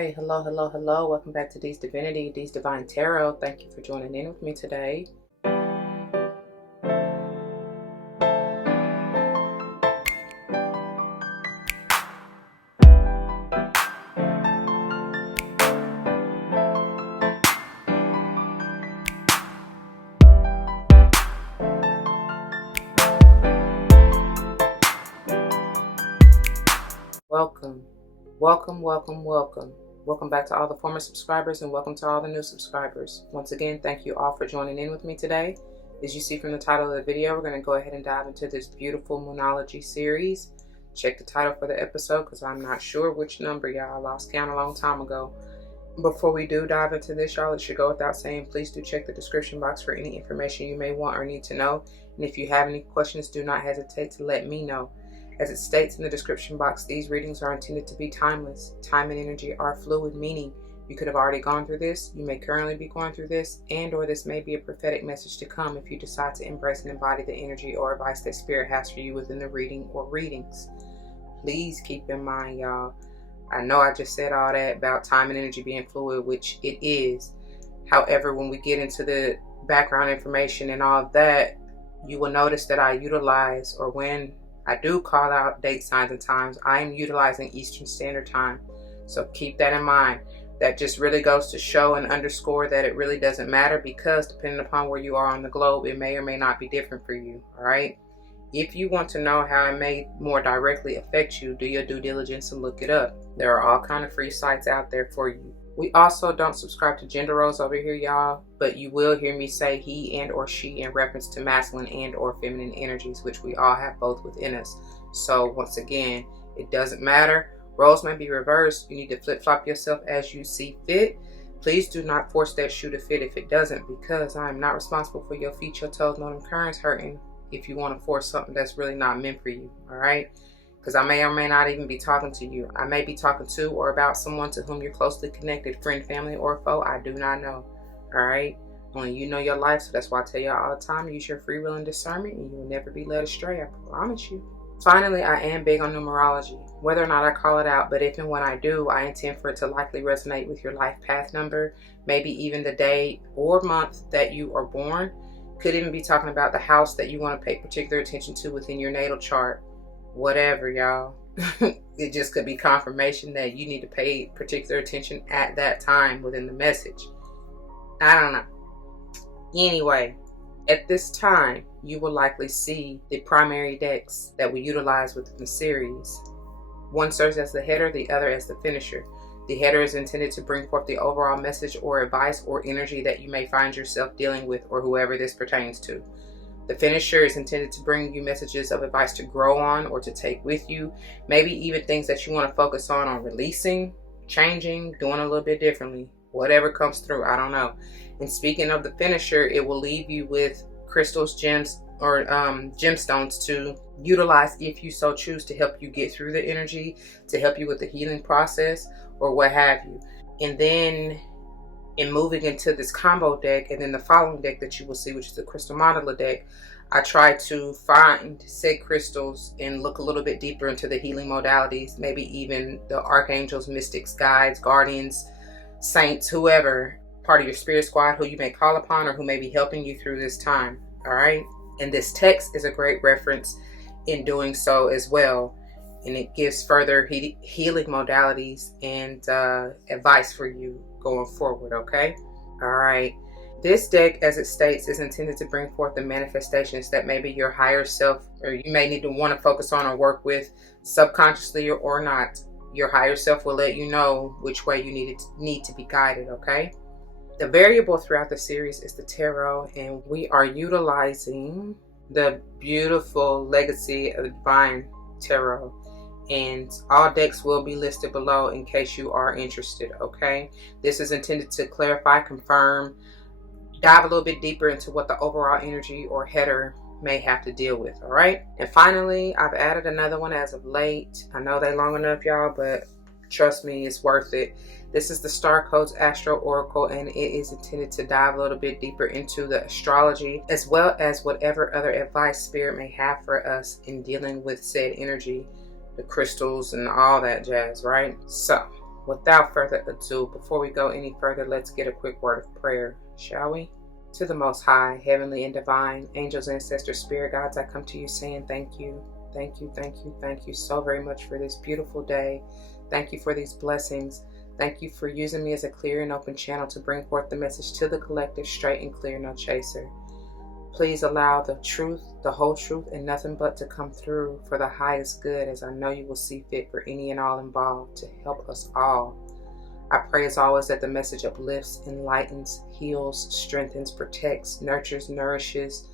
Hi, hello. Welcome back to D's Divinity, D's Divine Tarot. Thank you for joining in with me today. Welcome back to all the former subscribers and welcome to all the new subscribers. Once again, thank you all for joining in with me today. As you see from the title of the video, we're going to go ahead and dive into this beautiful Moonology series. Check the title for the episode because I'm not sure which number, y'all. I lost count a long time ago. Before we do dive into this, y'all, it should go without saying, please do check the description box for any information you may want or need to know. And if you have any questions, do not hesitate to let me know. As it states in the description box, these readings are intended to be timeless. Time and energy are fluid, meaning you could have already gone through this, you may currently be going through this, and or this may be a prophetic message to come if you decide to embrace and embody the energy or advice that Spirit has for you within the reading or readings. Please keep in mind, y'all, I know I just said all that about time and energy being fluid, which it is. However, when we get into the background information and all of that, you will notice that I utilize, or when I do call out date, signs, and times, I am utilizing Eastern Standard Time. So keep that in mind. That just really goes to show and underscore that it really doesn't matter, because depending upon where you are on the globe, it may or may not be different for you. All right. If you want to know how it may more directly affect you, do your due diligence and look it up. There are all kind of free sites out there for you. We also don't subscribe to gender roles over here, y'all, but you will hear me say he and or she in reference to masculine and or feminine energies, which we all have both within us. So once again, it doesn't matter. Roles may be reversed. You need to flip-flop yourself as you see fit. Please do not force that shoe to fit if it doesn't, because I am not responsible for your feet, your toes, nor them currents hurting if you want to force something that's really not meant for you. All right. Because I may or may not even be talking to you. I may be talking to or about someone to whom you're closely connected, friend, family, or foe. I do not know. All right. Only you know your life. So that's why I tell y'all all the time, use your free will and discernment and you will never be led astray. I promise you. Finally, I am big on numerology. Whether or not I call it out, but if and when I do, I intend for it to likely resonate with your life path number, maybe even the day or month that you are born. Could even be talking about the house that you want to pay particular attention to within your natal chart. Whatever, y'all. It just could be confirmation that you need to pay particular attention at that time within the message. I don't know. Anyway, at this time, you will likely see the primary decks that we utilize within the series. One serves as the header, the other as the finisher. The header is intended to bring forth the overall message or advice or energy that you may find yourself dealing with or whoever this pertains to. The finisher is intended to bring you messages of advice to grow on or to take with you. Maybe even things that you want to focus on releasing, changing, doing a little bit differently. Whatever comes through, I don't know. And speaking of the finisher, it will leave you with crystals, gems, or gemstones to utilize if you so choose, to help you get through the energy, to help you with the healing process, or what have you. And then in moving into this combo deck, and then the following deck that you will see, which is the Crystal Mandala deck, I try to find said crystals and look a little bit deeper into the healing modalities, maybe even the Archangels, Mystics, Guides, Guardians, Saints, whoever part of your spirit squad who you may call upon or who may be helping you through this time. All right. And this text is a great reference in doing so as well. And it gives further healing modalities and advice for you going forward. Okay. All right. This deck, as it states, is intended to bring forth the manifestations that maybe your higher self, or you may need to want to focus on or work with subconsciously or not. Your higher self will let you know which way you need to be guided. Okay. The variable throughout the series is the tarot, and we are utilizing the beautiful Legacy of the Divine Tarot. And all decks will be listed below in case you are interested, okay? This is intended to clarify, confirm, dive a little bit deeper into what the overall energy or header may have to deal with, all right? And finally, I've added another one as of late. I know they long enough, y'all, but trust me, it's worth it. This is the Starcodes Astro Oracle, and it is intended to dive a little bit deeper into the astrology, as well as whatever other advice Spirit may have for us in dealing with said energy, the crystals and all that jazz, right? So without further ado, before we go any further, let's get a quick word of prayer, shall we? To the Most High, Heavenly and Divine, angels, ancestors, spirit guides, I come to you saying thank you. Thank you, thank you, thank you so very much for this beautiful day. Thank you for these blessings. Thank you for using me as a clear and open channel to bring forth the message to the collective, straight and clear, no chaser. Please allow the truth, the whole truth, and nothing but to come through for the highest good, as I know you will see fit for any and all involved to help us all. I pray as always that the message uplifts, enlightens, heals, strengthens, protects, nurtures, nourishes.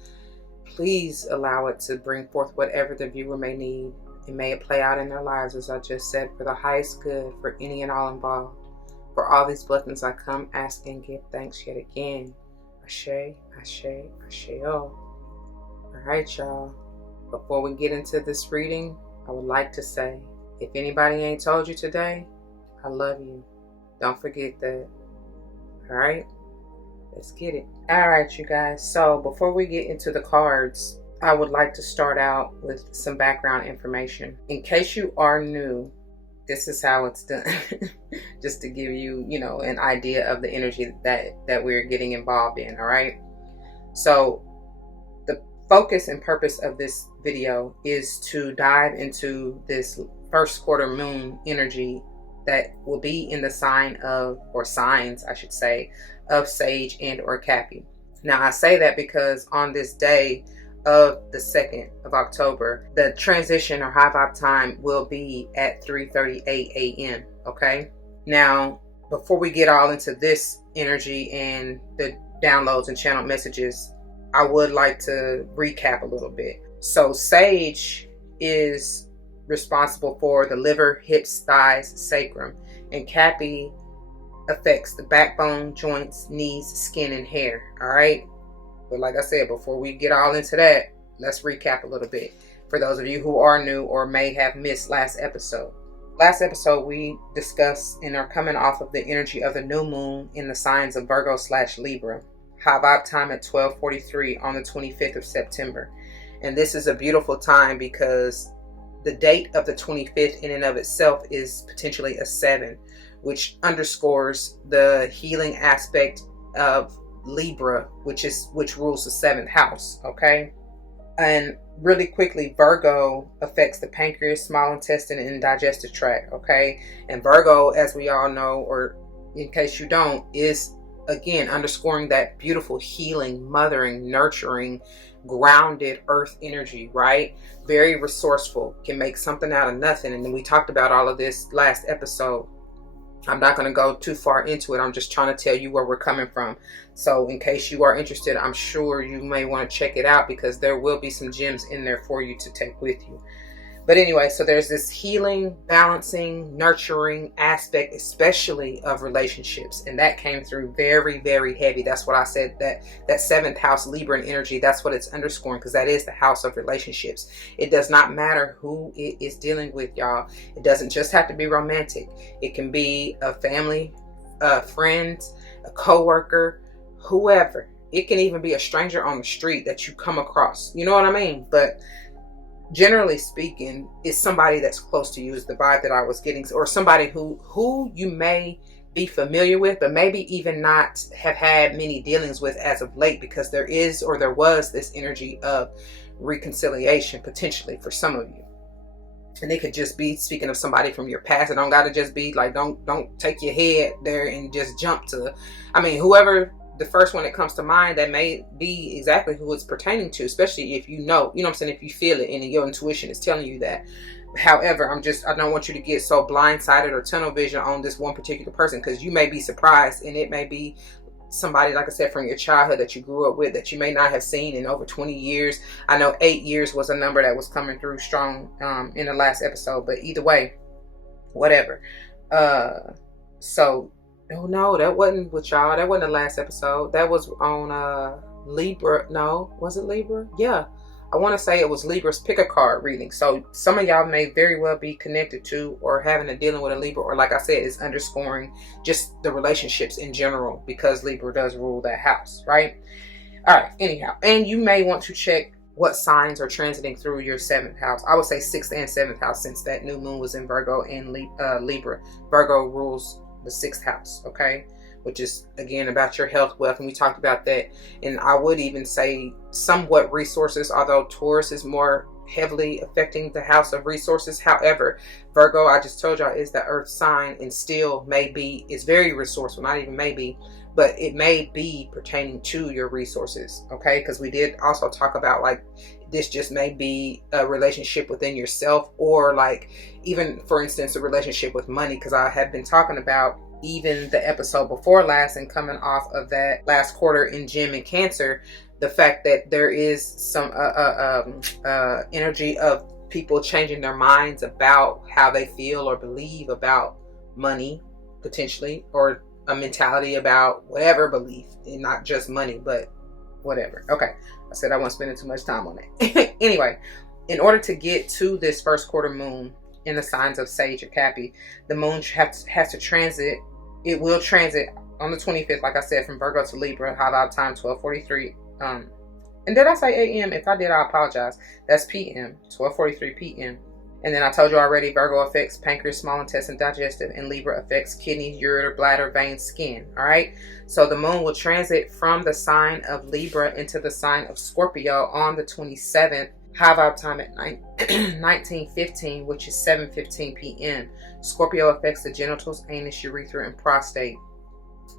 Please allow it to bring forth whatever the viewer may need, and may it play out in their lives, as I just said, for the highest good for any and all involved. For all these blessings I come, ask, and give thanks yet again. Ashe, Ashe, Ashe-o. Alright, y'all. Before we get into this reading, I would like to say, if anybody ain't told you today, I love you. Don't forget that. Alright? Let's get it. Alright, you guys. So, before we get into the cards, I would like to start out with some background information. In case you are new, this is how it's done. Just to give you, an idea of the energy that we're getting involved in, all right? So the focus and purpose of this video is to dive into this first quarter moon energy that will be in the sign of, or signs, I should say, of Sage and or Cappy. Now, I say that because on this day of the 2nd of October, the transition or high vibe time will be at 3:38 a.m. Okay. Now, before we get all into this energy and the downloads and channel messages, I would like to recap a little bit. So Sage is responsible for the liver, hips, thighs, sacrum, and Cappy affects the backbone, joints, knees, skin, and hair. All right. But like I said, before we get all into that, let's recap a little bit for those of you who are new or may have missed last episode. Last episode, we discussed and are coming off of the energy of the new moon in the signs of Virgo/Libra. High vibe time at 12:43 on the 25th of September. And this is a beautiful time because the date of the 25th in and of itself is potentially a 7, which underscores the healing aspect of Libra, which rules the 7th house. Okay. And really quickly, Virgo affects the pancreas, small intestine, and digestive tract. Okay. And Virgo, as we all know, or in case you don't, is again underscoring that beautiful healing, mothering, nurturing, grounded earth energy, right? Very resourceful, can make something out of nothing. And then we talked about all of this last episode. I'm not going to go too far into it. I'm just trying to tell you where we're coming from. So in case you are interested, I'm sure you may want to check it out because there will be some gems in there for you to take with you. But anyway, so there's this healing, balancing, nurturing aspect, especially of relationships. And that came through very, very heavy. That's what I said, that 7th house Libran energy, that's what it's underscoring, because that is the house of relationships. It does not matter who it is dealing with, y'all. It doesn't just have to be romantic. It can be a family, a friend, a coworker, whoever. It can even be a stranger on the street that you come across. You know what I mean? But generally speaking, it's somebody that's close to you is the vibe that I was getting, or somebody who you may be familiar with, but maybe even not have had many dealings with as of late, because there is, or there was, this energy of reconciliation potentially for some of you. And it could just be speaking of somebody from your past. It don't got to just be like, don't take your head there and just jump to, whoever the first one that comes to mind, that may be exactly who it's pertaining to, especially if you know what I'm saying, if you feel it and your intuition is telling you that. However, I don't want you to get so blindsided or tunnel vision on this one particular person, because you may be surprised, and it may be somebody, like I said, from your childhood that you grew up with that you may not have seen in over 20 years. I know 8 years was a number that was coming through strong in the last episode, but either way, whatever. No, that wasn't with y'all. That wasn't the last episode. That was on Libra. No, was it Libra? Yeah. I want to say it was Libra's pick a card reading. So some of y'all may very well be connected to or having a dealing with a Libra, or like I said, is underscoring just the relationships in general, because Libra does rule that house, right? All right, anyhow. And you may want to check what signs are transiting through your 7th house. I would say 6th and 7th house, since that new moon was in Virgo and Libra. Virgo rules the 6th house, okay? Which is, again, about your health, wealth, and we talked about that. And I would even say somewhat resources, although Taurus is more heavily affecting the house of resources. However, Virgo, I just told y'all, is the earth sign, and still is very resourceful, not even maybe, but it may be pertaining to your resources, okay? Because we did also talk about, like, this just may be a relationship within yourself, or like even, for instance, a relationship with money, because I have been talking about even the episode before last and coming off of that last quarter in Gem and Cancer, the fact that there is some energy of people changing their minds about how they feel or believe about money, potentially, or a mentality about whatever belief, and not just money, but whatever. Okay, I said I wasn't spending too much time on it. Anyway, in order to get to this first quarter moon in the signs of Sage or Cappy, the moon has to transit. It will transit on the 25th, like I said, from Virgo to Libra, high vibe time 12:43. And did I say AM? If I did, I apologize. That's PM, 12:43 PM. And then I told you already, Virgo affects pancreas, small intestine, digestive, and Libra affects kidneys, ureter, bladder, veins, skin. All right. So the moon will transit from the sign of Libra into the sign of Scorpio on the 27th, high vibe time at 19:15, which is 7:15 PM. Scorpio affects the genitals, anus, urethra, and prostate.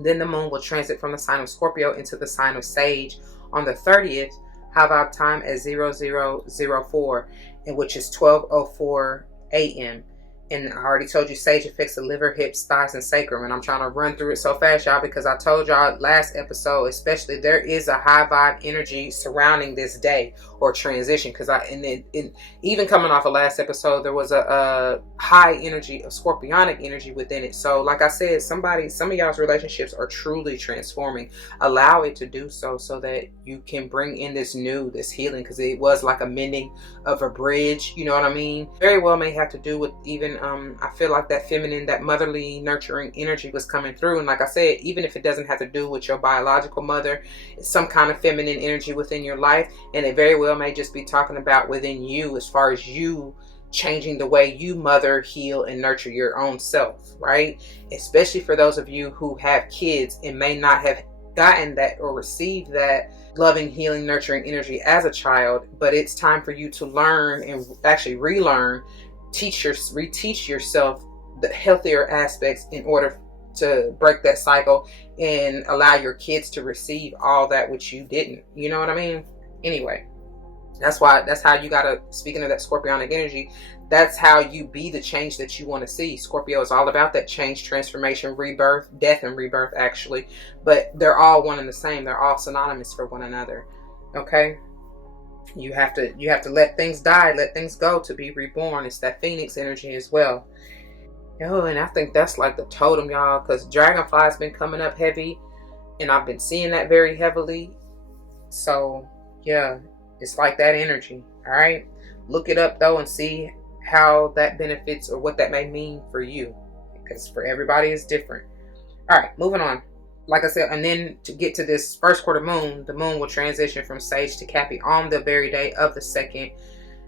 Then the moon will transit from the sign of Scorpio into the sign of Sage on the 30th, high vibe time at 0004, and which is 12:04 AM. And I already told you Sage affects the liver, hips, thighs, and sacrum. And I'm trying to run through it so fast, y'all, because I told y'all last episode, especially, there is a high vibe energy surrounding this day or transition. Because even coming off of last episode, there was a high energy of scorpionic energy within it. So like I said, some of y'all's relationships are truly transforming. Allow it to do so that you can bring in this healing, because it was like a mending of a bridge. You know what I mean? Very well may have to do with even I feel like that feminine, that motherly, nurturing energy was coming through. And like I said, even if it doesn't have to do with your biological mother, it's some kind of feminine energy within your life. And it very well may just be talking about within you, as far as you changing the way you mother, heal, and nurture your own self, right? Especially for those of you who have kids and may not have gotten that or received that loving, healing, nurturing energy as a child. But it's time for you to learn and actually relearn, reteach yourself the healthier aspects in order to break that cycle and allow your kids to receive all that which you didn't. You know what I mean? Anyway, that's how you gotta, speaking of that scorpionic energy, that's how you be the change that you want to see. Scorpio is all about that change, transformation, rebirth, death and rebirth, actually. But they're all one and the same. They're all synonymous for one another. Okay? You have to let things die, let things go to be reborn. It's that phoenix energy as well. Oh, and I think that's like the totem, y'all, because dragonfly's been coming up heavy, and I've been seeing that very heavily. So yeah, it's like that energy. All right, look it up though and see how that benefits or what that may mean for you, because for everybody it's different. All right, moving on. Like I said, and then to get to this first quarter moon, the moon will transition from Sage to Cappy on the very day of the second,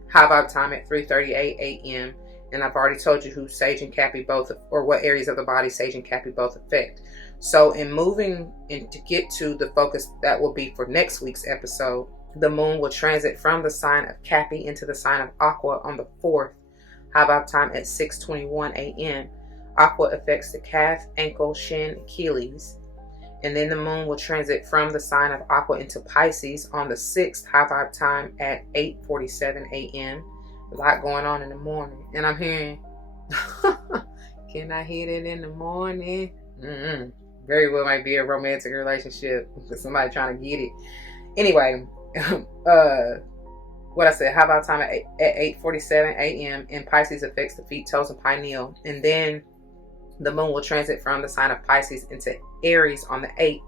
high vibe time at 3:38 AM. And I've already told you who Sage and Cappy both, or what areas of the body Sage and Cappy both affect. So in moving and to get to the focus that will be for next week's episode, the moon will transit from the sign of Cappy into the sign of Aqua on the 4th, high vibe time at 6:21 AM. Aqua affects the calf, ankle, shin, Achilles. And then the moon will transit from the sign of Aqua into Pisces on the 6th, high vibe time at 8:47 AM. A lot going on in the morning. And I'm hearing, can I hit it in the morning? Very well might be a romantic relationship with somebody trying to get it. Anyway, what I said, high vibe time at 8:47 AM. And Pisces affects the feet, toes, and pineal. And then the moon will transit from the sign of Pisces into Aries on the 8th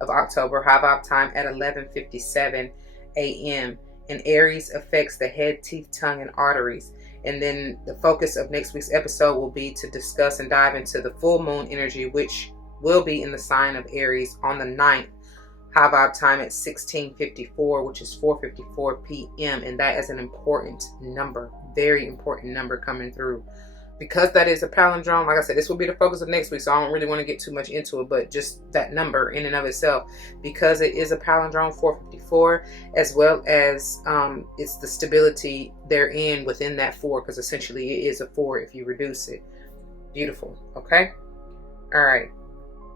of October, high vibe time at 11:57 AM. And Aries affects the head, teeth, tongue, and arteries. And then the focus of next week's episode will be to discuss and dive into the full moon energy, which will be in the sign of Aries on the 9th high vibe time at 16:54, which is 4:54 p.m. And that is an important number, very important number coming through. Because that is a palindrome, like I said, this will be the focus of next week, so I don't really want to get too much into it, but just that number in and of itself, because it is a palindrome, 454, as well as it's the stability therein within that 4, because essentially it is a 4 if you reduce it. Beautiful. Okay. All right.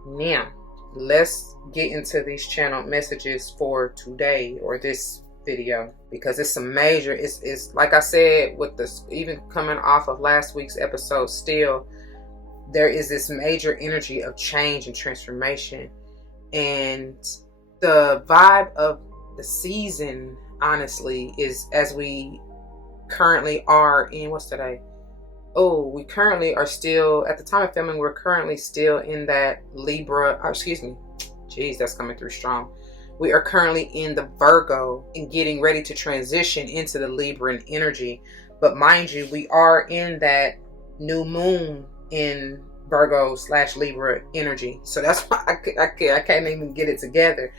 Now let's get into these channeled messages for today, or this video, because it's some major, it's like I said, with this, even coming off of last week's episode, still there is this major energy of change and transformation. And the vibe of the season, honestly, is, as we currently are in, what's today? Oh, we currently are still, at the time of filming, we're currently still in that Libra, excuse me, geez, that's coming through strong. We are currently in the Virgo and getting ready to transition into the Libran energy. But mind you, we are in that new moon in Virgo / Libra energy. So that's why I can't even get it together.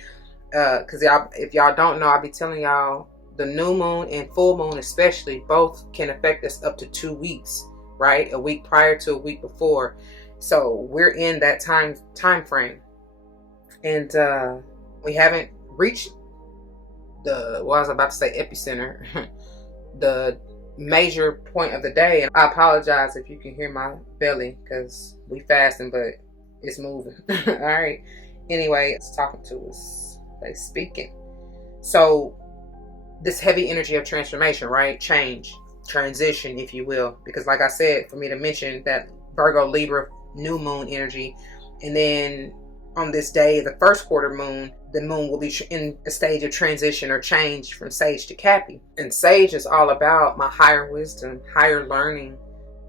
Because if y'all don't know, I'll be telling y'all, the new moon and full moon especially, both can affect us up to 2 weeks, right? A week prior to a week before. So we're in that time frame. And we haven't reached the, well, I was about to say epicenter, the major point of the day. And I apologize if you can hear my belly, because we fasting, but it's moving. All right. Anyway, it's talking to us. They speaking. So this heavy energy of transformation, right? Change, transition, if you will. Because like I said, for me to mention that Virgo Libra new moon energy, and then on this day, the first quarter moon, the moon will be in a stage of transition or change from Sage to Cappy. And Sage is all about my higher wisdom, higher learning,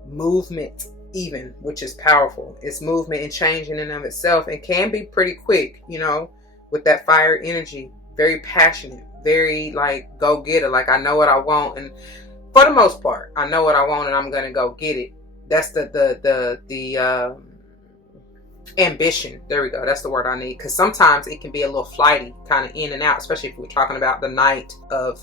movement even, which is powerful. It's movement and change in and of itself, and can be pretty quick, you know, with that fire energy. Very passionate, very like go-getter. Like, I know what I want, and for the most part, I know what I want and I'm gonna go get it. That's the ambition. There we go. That's the word I need. Because sometimes it can be a little flighty, kind of in and out, especially if we're talking about the Knight of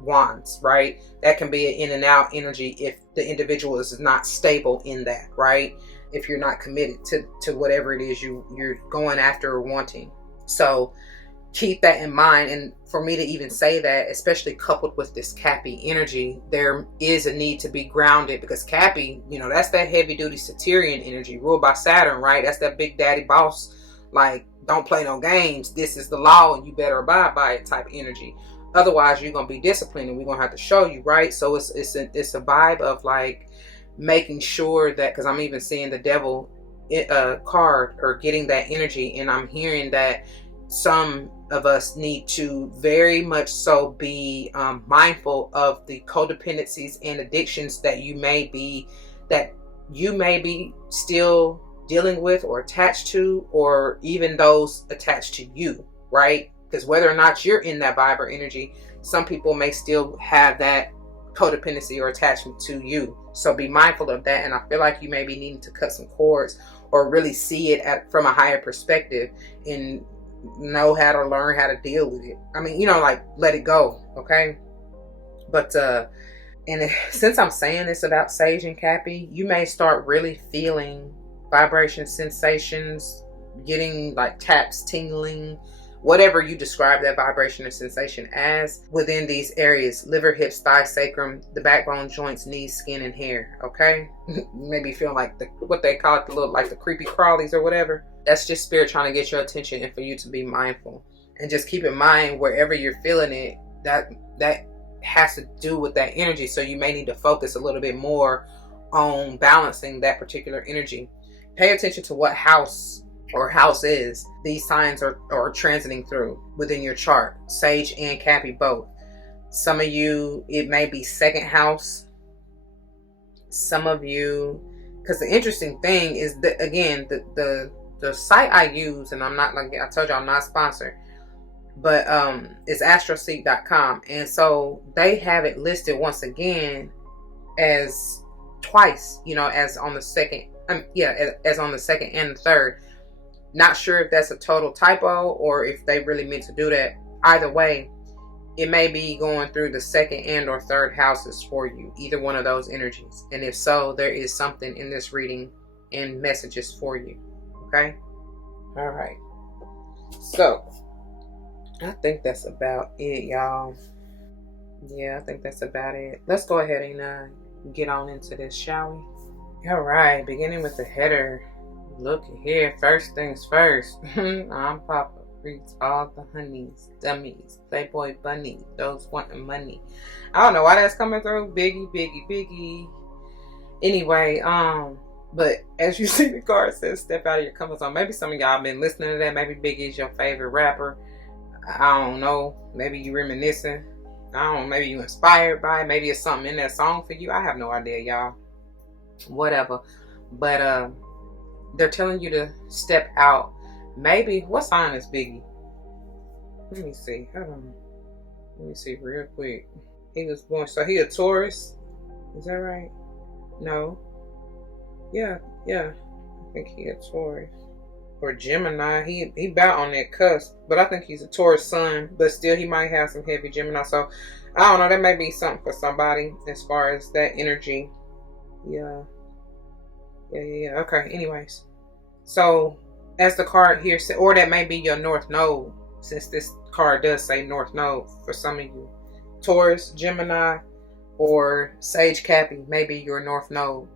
Wands, right? That can be an in and out energy if the individual is not stable in that, right? If you're not committed to whatever it is you're going after or wanting. So keep that in mind. And for me to even say that, especially coupled with this Cappy energy, there is a need to be grounded, because Cappy, you know, that's that heavy duty Sagittarian energy ruled by Saturn, right? That's that big daddy boss, like, don't play no games. This is the law and you better abide by it type energy. Otherwise, you're going to be disciplined and we're going to have to show you, right? So it's a vibe of like making sure that, because I'm even seeing the devil card, or getting that energy, and I'm hearing that some of us need to very much so be mindful of the codependencies and addictions that you may be still dealing with or attached to, or even those attached to you, right? Because whether or not you're in that vibe or energy, some people may still have that codependency or attachment to you. So be mindful of that. And I feel like you may be needing to cut some cords, or really see it from a higher perspective, and know how to learn how to deal with it. I mean, you know, like, let it go. Okay. But since I'm saying this about Sage and Cappy, you may start really feeling vibration sensations, getting like taps, tingling, whatever you describe that vibration or sensation as, within these areas: liver, hips, thigh, sacrum, the backbone, joints, knees, skin, and hair. Okay. Maybe feel like what they call it, the little, like the creepy crawlies or whatever. That's just spirit trying to get your attention, and for you to be mindful. And just keep in mind, wherever you're feeling it, that has to do with that energy. So you may need to focus a little bit more on balancing that particular energy. Pay attention to what house or houses these signs are transiting through within your chart. Sage and Cappy both. Some of you, it may be second house. Some of you, because the interesting thing is that, again, the site I use, and I'm not, like I told you, I'm not sponsored, but it's astroseek.com, and so they have it listed once again as twice, you know, as on the second, as on the second and the third. Not sure if that's a total typo or if they really meant to do that. Either way, it may be going through the second and or third houses for you, either one of those energies. And if so, there is something in this reading and messages for you. Okay? All right. So, I think that's about it, y'all. Yeah, I think that's about it. Let's go ahead and get on into this, shall we? All right, beginning with the header. Look here, first things first. I'm Papa. Reads all the honeys, dummies, playboy bunny, those wanting money. I don't know why that's coming through. Biggie. Anyway, but as you see, the card says step out of your comfort zone. Maybe some of y'all been listening to that. Maybe Biggie's your favorite rapper. I don't know. Maybe you reminiscing. I don't know. Maybe you inspired by it. Maybe it's something in that song for you. I have no idea, y'all. Whatever. But they're telling you to step out. Maybe, what sign is Biggie? Let me see. Hold on. Let me see real quick. He was born, so he a Taurus? Is that right? No. Yeah. I think he a Taurus. Or Gemini. He about on that cusp. But I think he's a Taurus sun. But still, he might have some heavy Gemini. So, I don't know. That may be something for somebody as far as that energy. Yeah. Okay, anyways. So, as the card here said, or that may be your North Node, since this card does say North Node for some of you. Taurus, Gemini, or Sage Cappy may be your North Node.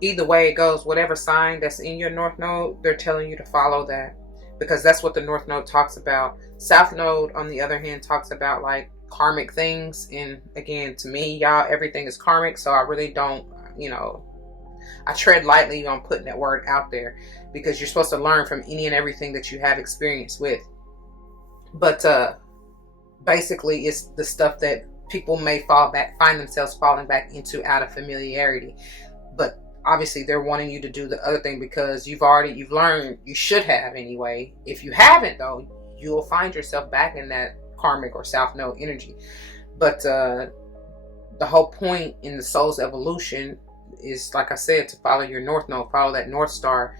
Either way it goes, whatever sign that's in your North Node, they're telling you to follow that. Because that's what the North Node talks about. South Node, on the other hand, talks about like karmic things. And again, to me, y'all, everything is karmic. So I really don't, I tread lightly on putting that word out there, because you're supposed to learn from any and everything that you have experience with. But basically, it's the stuff that people may find themselves falling back into out of familiarity. But obviously, they're wanting you to do the other thing because you've learned. You should have anyway. If you haven't, though, you'll find yourself back in that karmic or South Node energy. But the whole point in the soul's evolution is, like I said, to follow your North Node, follow that North Star,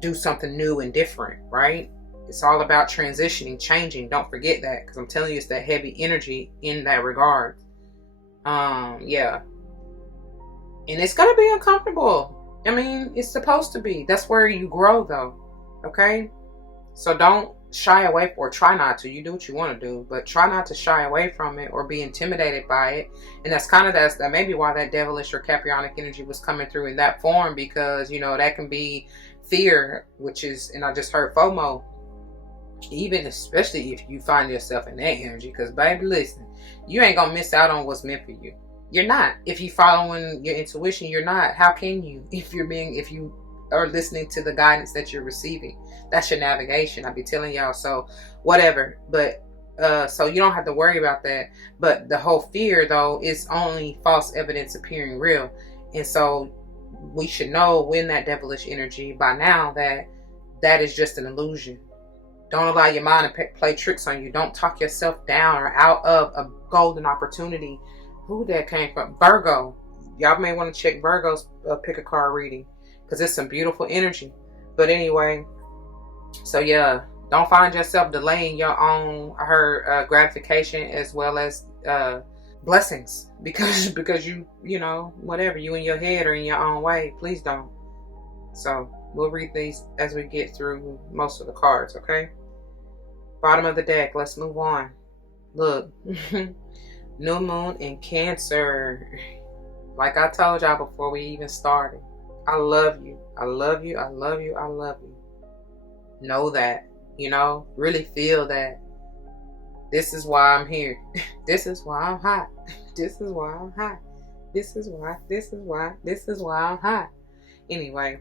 do something new and different, right? It's all about transitioning, changing. Don't forget that, because I'm telling you, it's that heavy energy in that regard. Yeah. And it's going to be uncomfortable. I mean, it's supposed to be. That's where you grow, though. Okay? So don't shy away, or try not to. You do what you want to do, but try not to shy away from it or be intimidated by it. And that's kind of that may be why that devilish or Caprionic energy was coming through in that form, because that can be fear, which is, and I just heard FOMO, even especially if you find yourself in that energy, because baby, listen, you ain't gonna miss out on what's meant for you. You're not. If you following your intuition, you're not. How can you? If you are listening to the guidance that you're receiving, that's your navigation. I'll be telling y'all. So whatever, but so you don't have to worry about that. But the whole fear, though, is only false evidence appearing real. And so we should know, when that devilish energy by now, that is just an illusion. Don't allow your mind to play tricks on you. Don't talk yourself down or out of a golden opportunity. Who that came from? Virgo. Y'all may want to check Virgo's pick a card reading, because it's some beautiful energy. But anyway, so yeah, don't find yourself delaying your own gratification as well as blessings because you whatever, you in your head or in your own way. Please don't. So we'll read these as we get through most of the cards, okay? Bottom of the deck, let's move on. Look, new moon in Cancer. Like I told y'all before we even started, I love you. I love you. I love you. I love you. Know that, really feel that. This is why I'm here. This is why I'm hot. This is why I'm hot. This is why I'm hot. Anyway,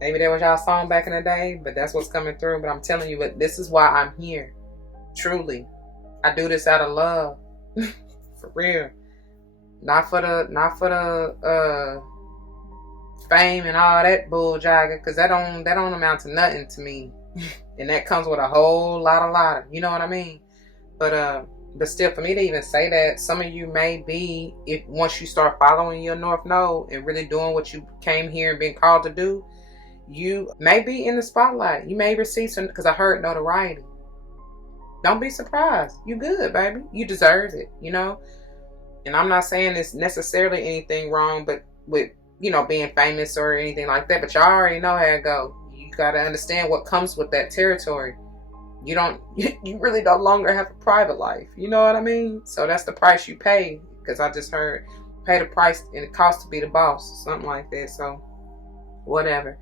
maybe that was y'all song back in the day, but that's what's coming through. But I'm telling you, but this is why I'm here. Truly. I do this out of love. For real. Not for the fame and all that bull jagger, because that don't amount to nothing to me. And that comes with a whole lot of, you know what I mean? But still, for me to even say that, some of you may be, once you start following your North Node and really doing what you came here and been called to do, You may be in the spotlight. You may receive some, because I heard notoriety. Don't be surprised. You good, baby. You deserve it, you know? And I'm not saying it's necessarily anything wrong, but with, you know, being famous or anything like that, but y'all already know how it go. You got to understand what comes with that territory. You really no longer have a private life. You know what I mean? So that's the price you pay, because I just heard pay the price and it costs to be the boss, something like that. So whatever.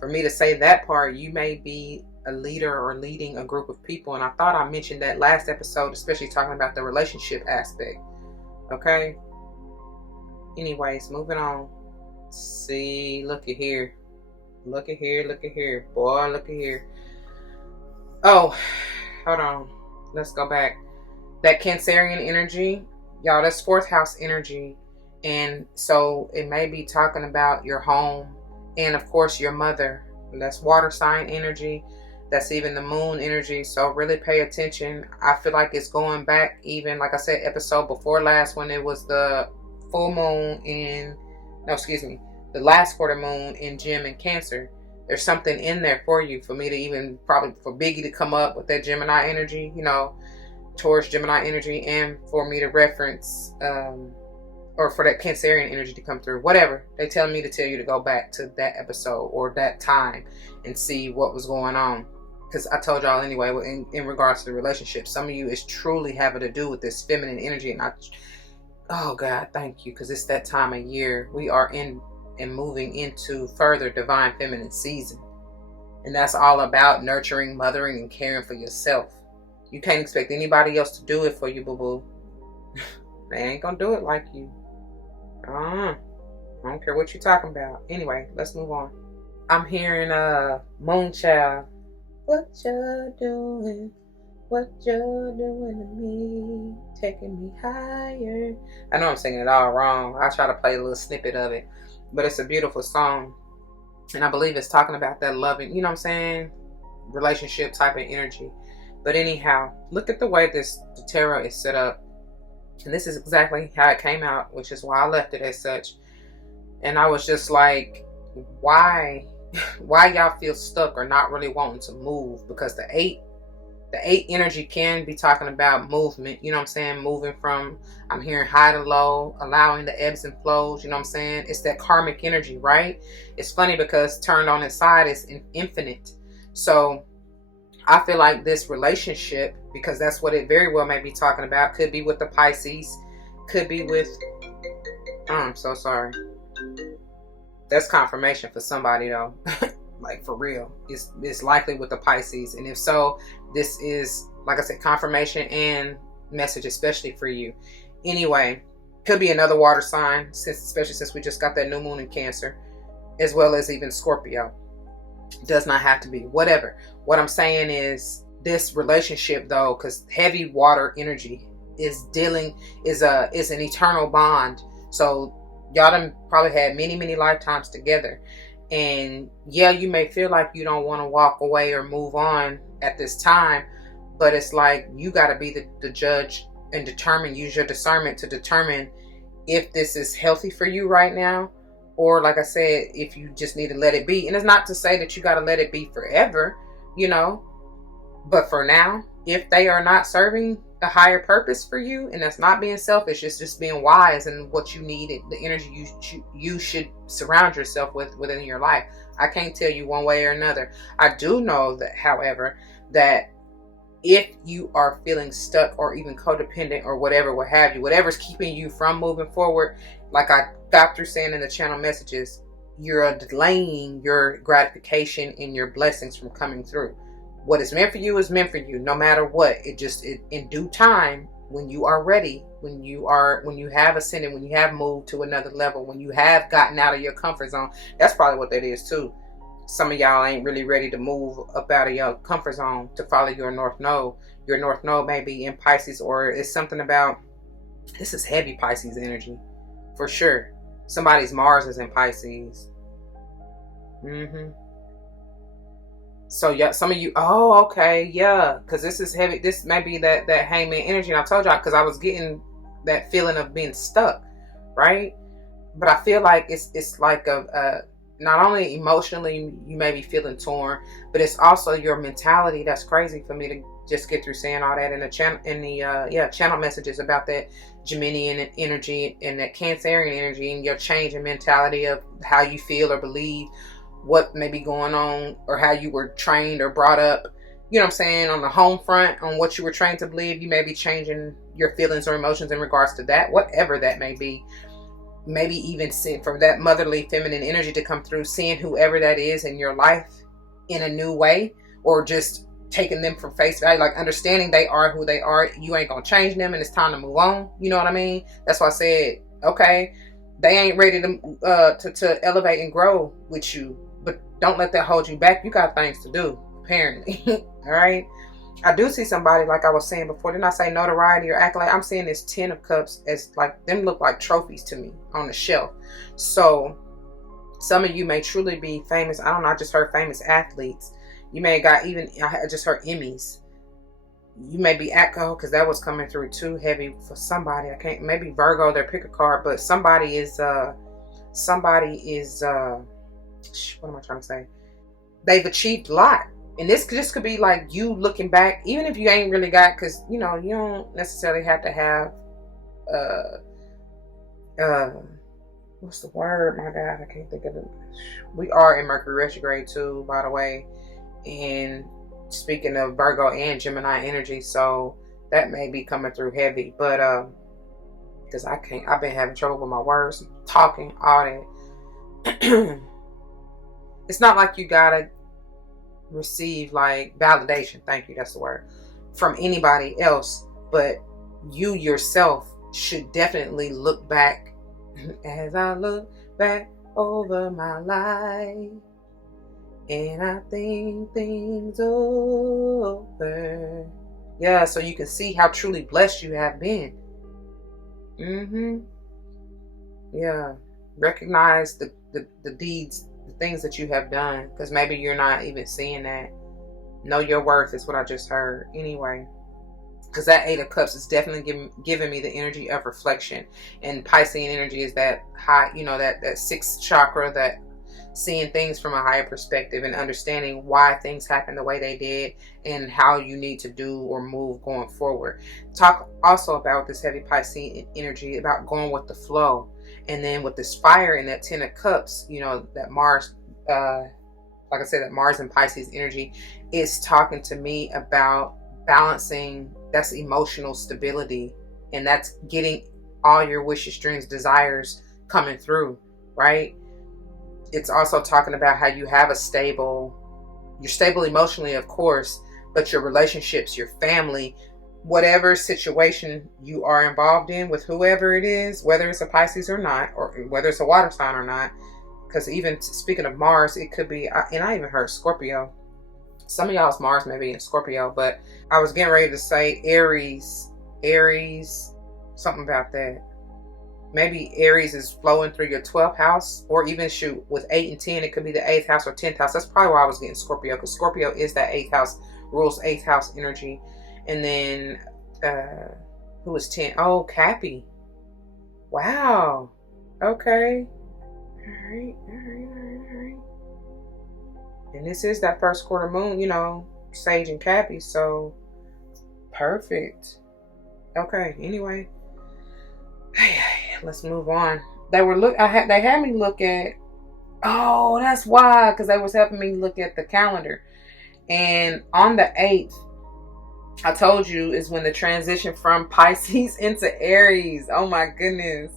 For me to say that part, you may be a leader or leading a group of people. And I thought I mentioned that last episode, especially talking about the relationship aspect. Okay. Anyways, moving on. See, look at here. Look at here. Look at here. Boy, look at here. Oh, hold on. Let's go back. That Cancerian energy, y'all, that's fourth house energy. And so it may be talking about your home and, of course, your mother. That's water sign energy. That's even the moon energy. So really pay attention. I feel like it's going back, even like I said, episode before last, when it was the full moon in, the last quarter moon in Gem and Cancer. There's something in there for you, for me to even, probably for Biggie to come up with that Gemini energy, you know, Taurus Gemini energy, and for me to reference, or for that Cancerian energy to come through. Whatever. They tell me to tell you to go back to that episode or that time and see what was going on. Because I told y'all anyway, in regards to the relationship, some of you is truly having to do with this feminine energy. And oh God, thank you. Because it's that time of year. We are in and moving into further divine feminine season. And that's all about nurturing, mothering, and caring for yourself. You can't expect anybody else to do it for you, boo-boo. They ain't gonna do it like you. I don't care what you're talking about. Anyway, let's move on. I'm hearing Moonchild. What you're doing to me, taking me higher. I know I'm singing it all wrong. I'll try to play a little snippet of it, but it's a beautiful song. And I believe it's talking about that loving, you know what I'm saying, relationship type of energy. But anyhow, look at the way the tarot is set up. And this is exactly how it came out, which is why I left it as such. And I was just like, why y'all feel stuck or not really wanting to move? Because the eight energy can be talking about movement, you know what I'm saying? Moving from, I'm hearing high to low, allowing the ebbs and flows, you know what I'm saying? It's that karmic energy, right? It's funny because turned on its side is infinite. So I feel like this relationship, because that's what it very well may be talking about, could be with the Pisces, could be with, oh, I'm so sorry. That's confirmation for somebody though. Like for real. It's likely with the Pisces. And if so, this is, like I said, confirmation and message, especially for you. Anyway, could be another water sign, especially since we just got that new moon in Cancer, as well as even Scorpio. Does not have to be. Whatever. What I'm saying is this relationship though, because heavy water energy is an eternal bond. So y'all done probably had many, many lifetimes together. And yeah, you may feel like you don't want to walk away or move on at this time, but it's like you got to be the judge and use your discernment to determine if this is healthy for you right now, or like I said, if you just need to let it be. And it's not to say that you got to let it be forever, you know, but for now, if they are not serving a higher purpose for you, and that's not being selfish, it's just being wise and what you need, the energy you should surround yourself with within your life. I can't tell you one way or another. I do know that, however, that if you are feeling stuck or even codependent or whatever, what have you, whatever's keeping you from moving forward, like I got through saying in the channel messages, you're delaying your gratification and your blessings from coming through. What is meant for you is meant for you, no matter what. It in due time, when you are ready, when you have ascended, when you have moved to another level, when you have gotten out of your comfort zone. That's probably what that is too. Some of y'all ain't really ready to move up out of your comfort zone to follow your North Node. Your North Node may be in Pisces, or it's something about, this is heavy Pisces energy, for sure. Somebody's Mars is in Pisces. So yeah, some of you, oh, okay, yeah, because this is heavy. This may be that hangman energy. And I told y'all, because I was getting that feeling of being stuck, right? But I feel like it's like not only emotionally you may be feeling torn, but it's also your mentality. That's crazy for me to just get through saying all that in the channel, channel messages about that Geminian energy and that Cancerian energy, and your change in mentality of how you feel or believe what may be going on, or how you were trained or brought up, you know what I'm saying, on the home front, on what you were trained to believe. You may be changing your feelings or emotions in regards to that, whatever that may be. Maybe even seeing from that motherly feminine energy to come through, seeing whoever that is in your life in a new way, or just taking them from face value, like understanding they are who they are. You ain't gonna change them, and it's time to move on. You know what I mean? That's why I said, okay, they ain't ready to elevate and grow with you, but don't let that hold you back. You got things to do, apparently. All right. I do see somebody, like I was saying before, didn't I say notoriety or accolade? I'm seeing this 10 of cups as like, them look like trophies to me on the shelf. So some of you may truly be famous. I don't know, I just heard famous athletes. You may have got, even, I just heard Emmys. You may be alcohol, because that was coming through too heavy for somebody. I can't, maybe Virgo, their pick a card, but somebody is, what am I trying to say? They've achieved a lot. And this could be like you looking back, even if you ain't really got, because, you know, you don't necessarily have to have, what's the word? My God, I can't think of it. We are in Mercury retrograde too, by the way. And speaking of Virgo and Gemini energy, so that may be coming through heavy. But, because I've been having trouble with my words, talking, all that. It's not like you gotta receive like validation, thank you, that's the word, from anybody else, but you yourself should definitely look back. As I look back over my life and I think things over, yeah, so you can see how truly blessed you have been. Yeah, recognize the deeds, the things that you have done, because maybe you're not even seeing that. Know your worth is what I just heard anyway, because that 8 of cups is definitely giving me the energy of reflection, and Piscean energy is that high, you know, that 6th chakra, that seeing things from a higher perspective and understanding why things happen the way they did and how you need to do or move going forward. Talk also about this heavy Piscean energy about going with the flow. And then with this fire and that 10 of cups, you know, that Mars, like I said, that Mars and Pisces energy is talking to me about balancing. That's emotional stability. And that's getting all your wishes, dreams, desires coming through, right? It's also talking about how you have you're stable emotionally, of course, but your relationships, your family, whatever situation you are involved in with whoever it is, whether it's a Pisces or not, or whether it's a water sign or not, because even speaking of Mars, it could be, and I even heard Scorpio. Some of y'all's Mars may be in Scorpio, but I was getting ready to say Aries, something about that. Maybe Aries is flowing through your 12th house, or even shoot, with 8 and 10, it could be the 8th house or 10th house. That's probably why I was getting Scorpio, because Scorpio is that 8th house, rules 8th house energy. And then, who was 10? Oh, Cappy. Wow. Okay. All right. And this is that first quarter moon, you know, Sage and Cappy. So, perfect. Okay. Anyway, let's move on. They had me look at. Oh, that's why, because they was helping me look at the calendar, and on the 8th. I told you is when the transition from Pisces into Aries. Oh my goodness.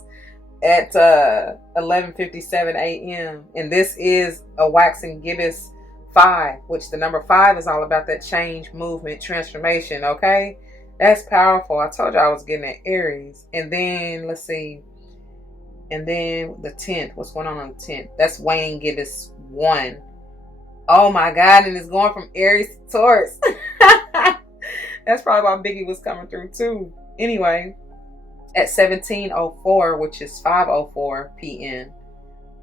At 11:57 a.m. And this is a waxing gibbous 5, which the number 5 is all about that change, movement, transformation. Okay. That's powerful. I told you I was getting at Aries. And then let's see. And then the 10th. What's going on the 10th? That's waning gibbous 1. Oh my God. And it's going from Aries to Taurus. That's probably why Biggie was coming through too. Anyway, at 17:04, which is 5:04 p.m.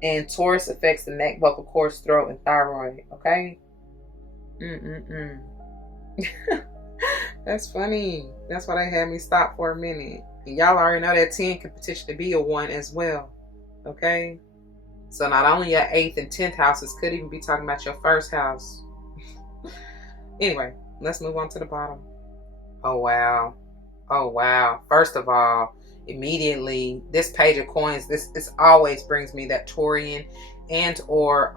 And Taurus affects the neck, vocal cords, throat, and thyroid. Okay? That's funny. That's why they had me stop for a minute. And y'all already know that 10 could potentially be a 1 as well. Okay? So not only your 8th and 10th houses, could even be talking about your first house. Anyway, let's move on to the bottom. Oh, wow. Oh, wow. First of all, immediately, this page of coins, this always brings me that Taurian and or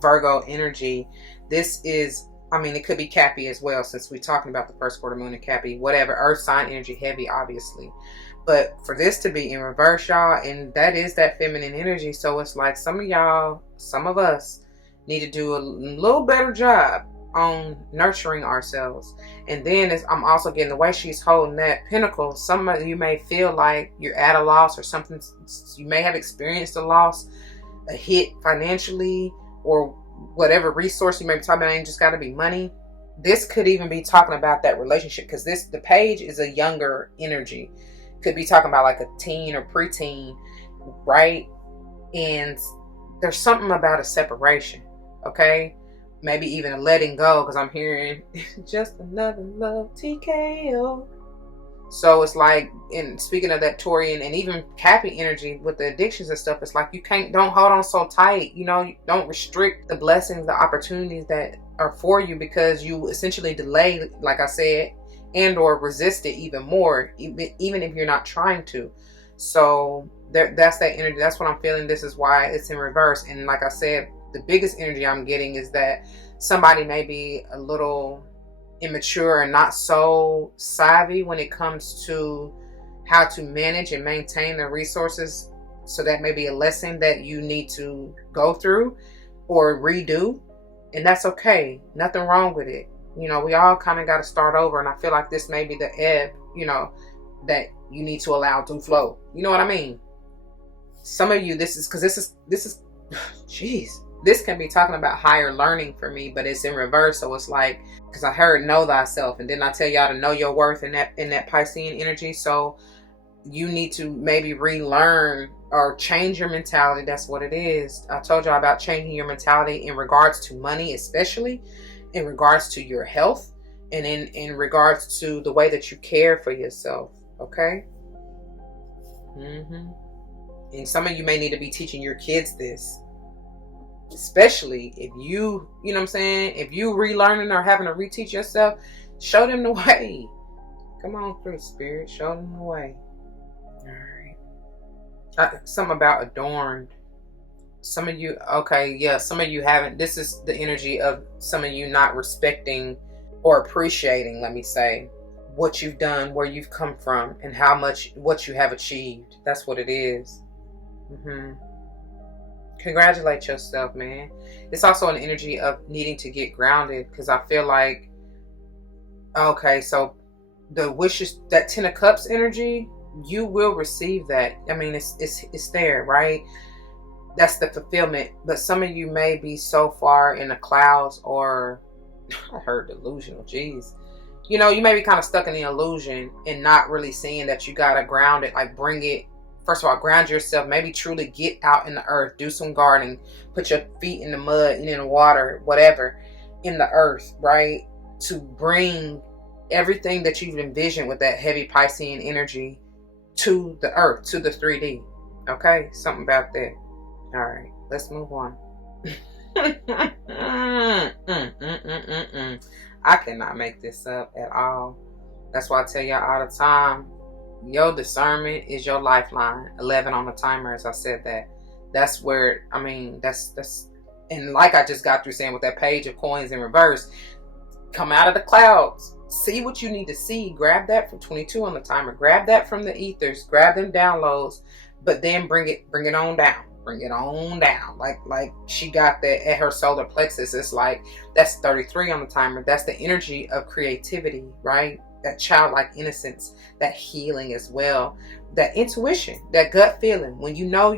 Virgo energy. This is, I mean, it could be Cappy as well, since we're talking about the first quarter moon and Cappy, whatever, earth sign energy heavy, obviously. But for this to be in reverse, y'all, and that is that feminine energy. So it's like some of y'all, some of us need to do a little better job on nurturing ourselves. And then I'm also getting the way she's holding that pentacle. Some of you may feel like you're at a loss or something. You may have experienced a loss, a hit financially, or whatever resource you may be talking about. Ain't just got to be money. This could even be talking about that relationship, because the page is a younger energy. Could be talking about like a teen or preteen, right? And there's something about a separation, okay? Maybe even a letting go, because I'm hearing just another love TKO. So it's like, and speaking of that Taurian and even Cappy energy with the addictions and stuff, it's like don't hold on so tight. You know, don't restrict the blessings, the opportunities that are for you, because you essentially delay, like I said, and or resist it even more, even if you're not trying to. So that's that energy. That's what I'm feeling. This is why it's in reverse. And like I said, the biggest energy I'm getting is that somebody may be a little immature and not so savvy when it comes to how to manage and maintain their resources. So that may be a lesson that you need to go through or redo. And that's okay. Nothing wrong with it. You know, we all kind of got to start over. And I feel like this may be the ebb, you know, that you need to allow to flow. You know what I mean? Some of you, this is, jeez, this can be talking about higher learning for me, but it's in reverse. So it's like, because I heard know thyself, and then I tell y'all to know your worth in that Piscean energy. So you need to maybe relearn or change your mentality. That's what it is. I told y'all about changing your mentality in regards to money, especially in regards to your health, and in regards to the way that you care for yourself. Okay. And some of you may need to be teaching your kids this, especially if you know what I'm saying, if you relearning or having to reteach yourself, show them the way. Come on through, spirit, show them the way. All right. Something about adorned. Some of you, okay, yeah, some of you haven't. This is the energy of some of you not respecting or appreciating, let me say, what you've done, where you've come from, and what you have achieved. That's what it is. Congratulate yourself, man. It's also an energy of needing to get grounded, because I feel like, okay, so the wishes, that 10 of Cups energy, you will receive that. I mean, it's there, right? That's the fulfillment. But some of you may be so far in the clouds, or I heard delusional, jeez. You know, you may be kind of stuck in the illusion and not really seeing that you gotta ground it, like bring it. First of all, ground yourself. Maybe truly get out in the earth, do some gardening, put your feet in the mud and in the water, whatever, in the earth, right? To bring everything that you've envisioned with that heavy Piscean energy to the earth, to the 3D. Okay? Something about that. All right, let's move on. I cannot make this up at all. That's why I tell y'all all the time, your discernment is your lifeline. 11 on the timer, as I said that. That's where, I mean, that's, and like I just got through saying with that page of coins in reverse, come out of the clouds. See what you need to see. Grab that from 22 on the timer. Grab that from the ethers. Grab them downloads, but then bring it on down. Bring it on down. Like she got that at her solar plexus. It's like, that's 33 on the timer. That's the energy of creativity, right? That childlike innocence, that healing as well, that intuition, that gut feeling. When you know,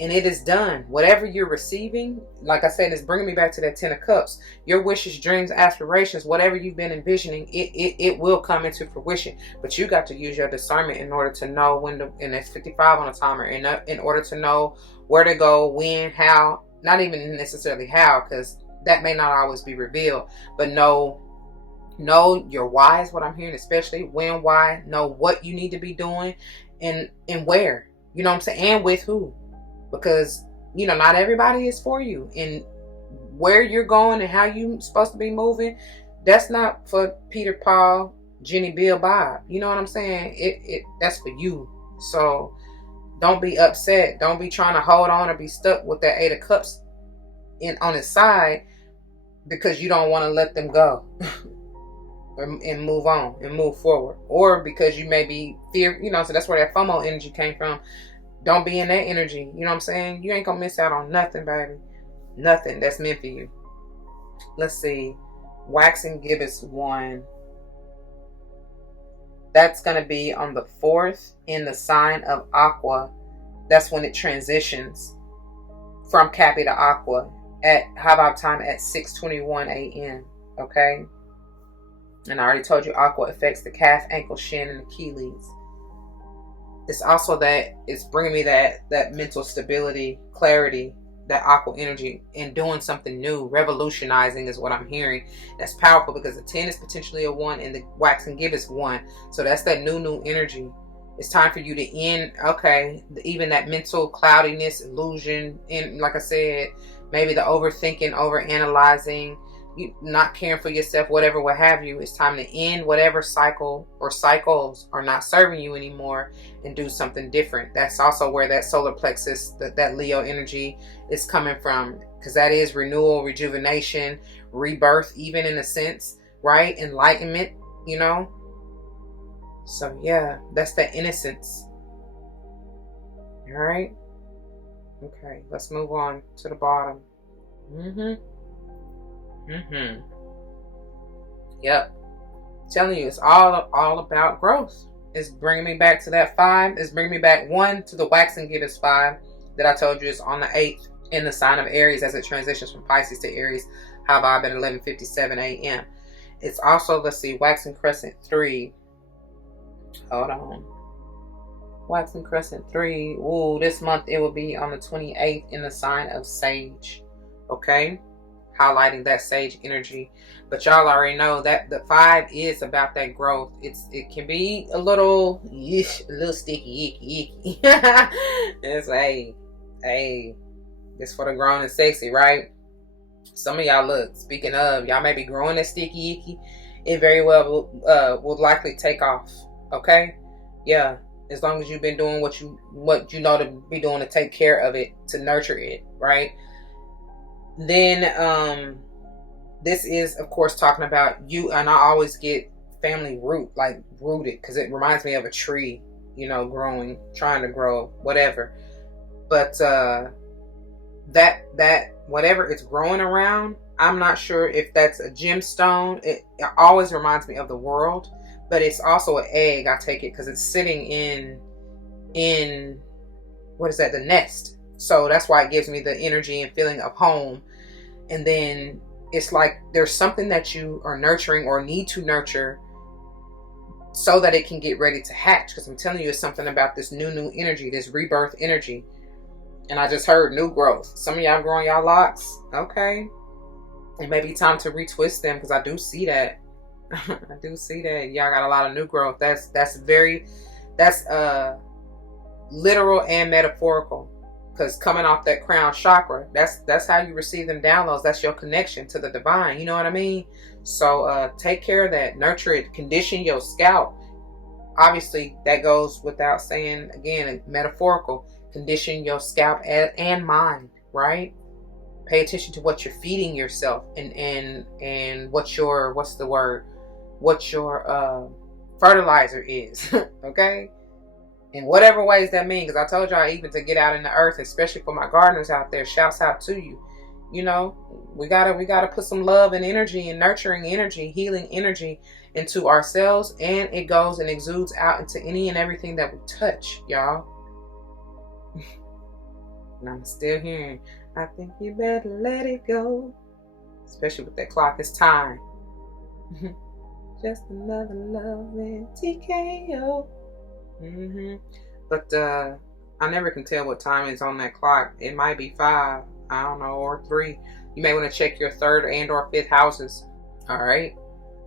and it is done. Whatever you're receiving, like I said, it's bringing me back to that 10 of Cups. Your wishes, dreams, aspirations, whatever you've been envisioning, it will come into fruition. But you got to use your discernment in order to know when to, and it's 55 on the timer, in order to know where to go, when, how, not even necessarily how, because that may not always be revealed, but know your why is what I'm hearing, especially when, why, know what you need to be doing and where, you know what I'm saying, and with who. Because, you know, not everybody is for you. And where you're going and how you're supposed to be moving, that's not for Peter, Paul, Jenny, Bill, Bob. You know what I'm saying? That's for you. So don't be upset. Don't be trying to hold on or be stuck with that 8 of Cups on its side because you don't want to let them go and move on and move forward, or because you may be fear, you know. So that's where that FOMO energy came from. Don't be in that energy. You know what I'm saying? You ain't gonna miss out on nothing, baby. Nothing that's meant for you. Let's see. Waxing Gibbous 1. That's going to be on the 4th in the sign of Aqua. That's when it transitions from Cappy to Aqua at high vibe time at 6:21 a.m. Okay? And I already told you Aqua affects the calf, ankle, shin, and Achilles. It's also that it's bringing me that mental stability, clarity, that Aqua energy, and doing something new, revolutionizing is what I'm hearing. That's powerful because the 10 is potentially a 1 and the Waxing Gibbous 1. So that's that new energy. It's time for you to end, okay, even that mental cloudiness, illusion, and like I said, maybe the overthinking, overanalyzing, you not caring for yourself, whatever, what have you. It's time to end whatever cycle or cycles are not serving you anymore and do something different. That's also where that solar plexus, that Leo energy is coming from, because that is renewal, rejuvenation, rebirth, even in a sense, right? Enlightenment, you know? So yeah, that's that innocence. All right. Okay, let's move on to the bottom. Yep. Telling you, it's all about growth. It's bringing me back to that 5. It's bringing me back 1 to the Waxing Gibbous 5 that I told you is on the 8th in the sign of Aries as it transitions from Pisces to Aries. High vibe at 11:57 a.m. It's also, let's see, Waxing Crescent 3. Hold on. Waxing Crescent 3. Ooh, this month it will be on the 28th in the sign of Sage. Okay? Highlighting that Sage energy. But y'all already know that the 5 is about that growth. It can be a little sticky, icky. It's hey, it's for the grown and sexy, right? Some of y'all, look, speaking of, y'all may be growing that sticky, icky. It very well will likely take off. Okay? Yeah. As long as you've been doing what you know to be doing to take care of it, to nurture it, right? Then this is, of course, talking about you, and I always get family root, like rooted, because it reminds me of a tree, you know, growing, trying to grow, whatever. But that whatever it's growing around, I'm not sure if that's a gemstone. It always reminds me of the world, but it's also an egg. I take it because it's sitting in what is that? The nest. So that's why it gives me the energy and feeling of home. And then it's like there's something that you are nurturing or need to nurture so that it can get ready to hatch. Because I'm telling you, it's something about this new energy, this rebirth energy. And I just heard new growth. Some of y'all growing y'all locks. Okay. It may be time to retwist them, because I do see that. I do see that. Y'all got a lot of new growth. That's literal and metaphorical. Because coming off that crown chakra, that's how you receive them downloads. That's your connection to the divine. You know what I mean? So take care of that. Nurture it. Condition your scalp. Obviously, that goes without saying. Again, metaphorical. Condition your scalp and mind. Right? Pay attention to what you're feeding yourself and what your fertilizer is. Okay? In whatever ways that means, because I told y'all, even to get out in the earth, especially for my gardeners out there, shouts out to you. You know, we gotta put some love and energy and nurturing energy, healing energy into ourselves, and it goes and exudes out into any and everything that we touch, y'all. And I'm still hearing, I think you better let it go. Especially with that clock, it's time. Just another loving TKO. But I never can tell what time is on that clock. It might be 5, I don't know, or 3. You may want to check your 3rd and or 5th houses. All right.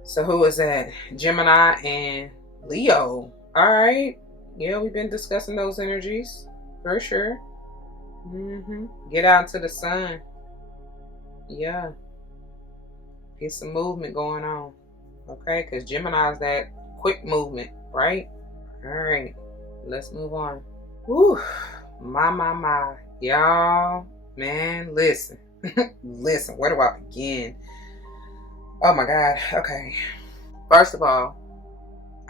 So who is that? Gemini and Leo. All right. Yeah, we've been discussing those energies for sure. Get out to the sun. Yeah. Get some movement going on. Okay, because Gemini is that quick movement, right? All right. Let's move on. Whew. My. Y'all, man, listen. Listen, where do I begin? Oh my God. Okay. First of all,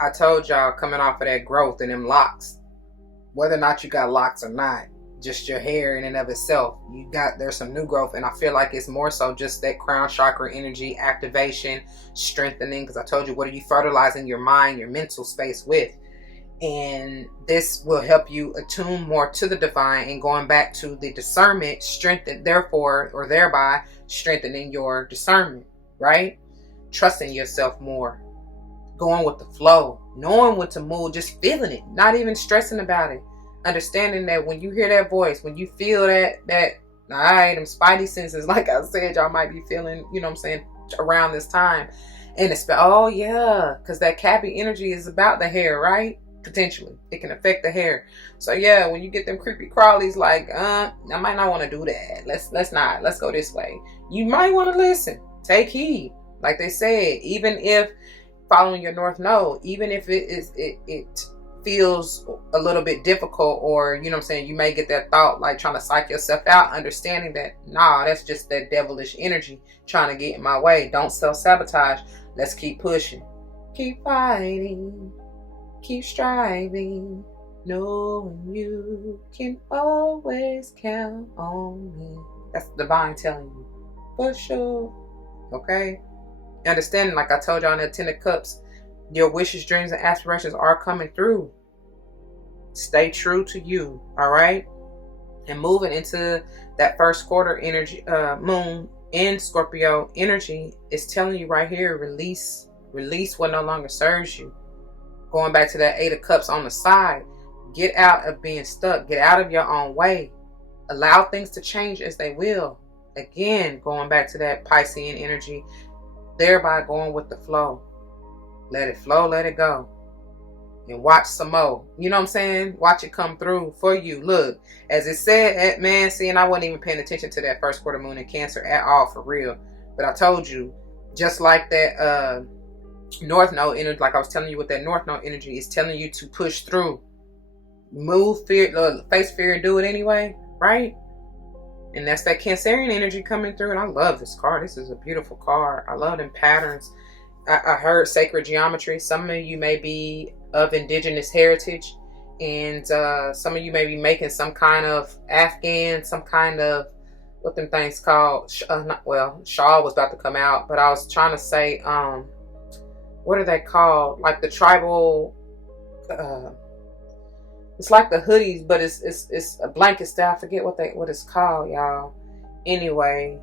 I told y'all coming off of that growth and them locks, whether or not you got locks or not, just your hair in and of itself, there's some new growth. And I feel like it's more so just that crown chakra energy activation, strengthening. Because I told you, what are you fertilizing your mind, your mental space with? And this will help you attune more to the divine and going back to the discernment, strengthen, therefore, or thereby strengthening your discernment, right? Trusting yourself more, going with the flow, knowing what to move, just feeling it, not even stressing about it. Understanding that when you hear that voice, when you feel that all right, them spidey senses, like I said, y'all might be feeling, you know what I'm saying, around this time. And it's, oh yeah, because that Cappy energy is about the hair, right? Potentially it can affect the hair. So yeah, when you get them creepy crawlies, like I might not want to do that, let's go this way, you might want to listen, take heed. Like they said, even if following your north node, even if it feels a little bit difficult, or you know what I'm saying, you may get that thought like trying to psych yourself out, understanding that nah, that's just that devilish energy trying to get in my way. Don't self-sabotage. Let's keep pushing, keep fighting, keep striving, knowing you can always count on me. That's the divine telling you, for sure. Okay? Understanding, like I told y'all in the Ten of Cups, your wishes, dreams, and aspirations are coming through. Stay true to you, all right? And moving into that first quarter energy, moon in Scorpio energy is telling you right here, release what no longer serves you. Going back to that Eight of Cups on the side, get out of being stuck. Get out of your own way. Allow things to change as they will. Again, going back to that Piscean energy, thereby going with the flow. Let it flow, let it go. And watch some more. You know what I'm saying? Watch it come through for you. Look, as it said, man, see, and I wasn't even paying attention to that first quarter moon in Cancer at all, for real. But I told you, just like that North Node energy, like I was telling you with that North Node energy, is telling you to push through. Move fear, face fear, and do it anyway, right? And that's that Cancerian energy coming through. And I love this card. This is a beautiful card. I love them patterns. I heard sacred geometry. Some of you may be of indigenous heritage, and some of you may be making some kind of Afghan, some kind of, what them things called, shawl was about to come out, but I was trying to say, what are they called? Like the tribal, it's like the hoodies, but it's a blanket style. I forget what it's called, y'all. Anyway,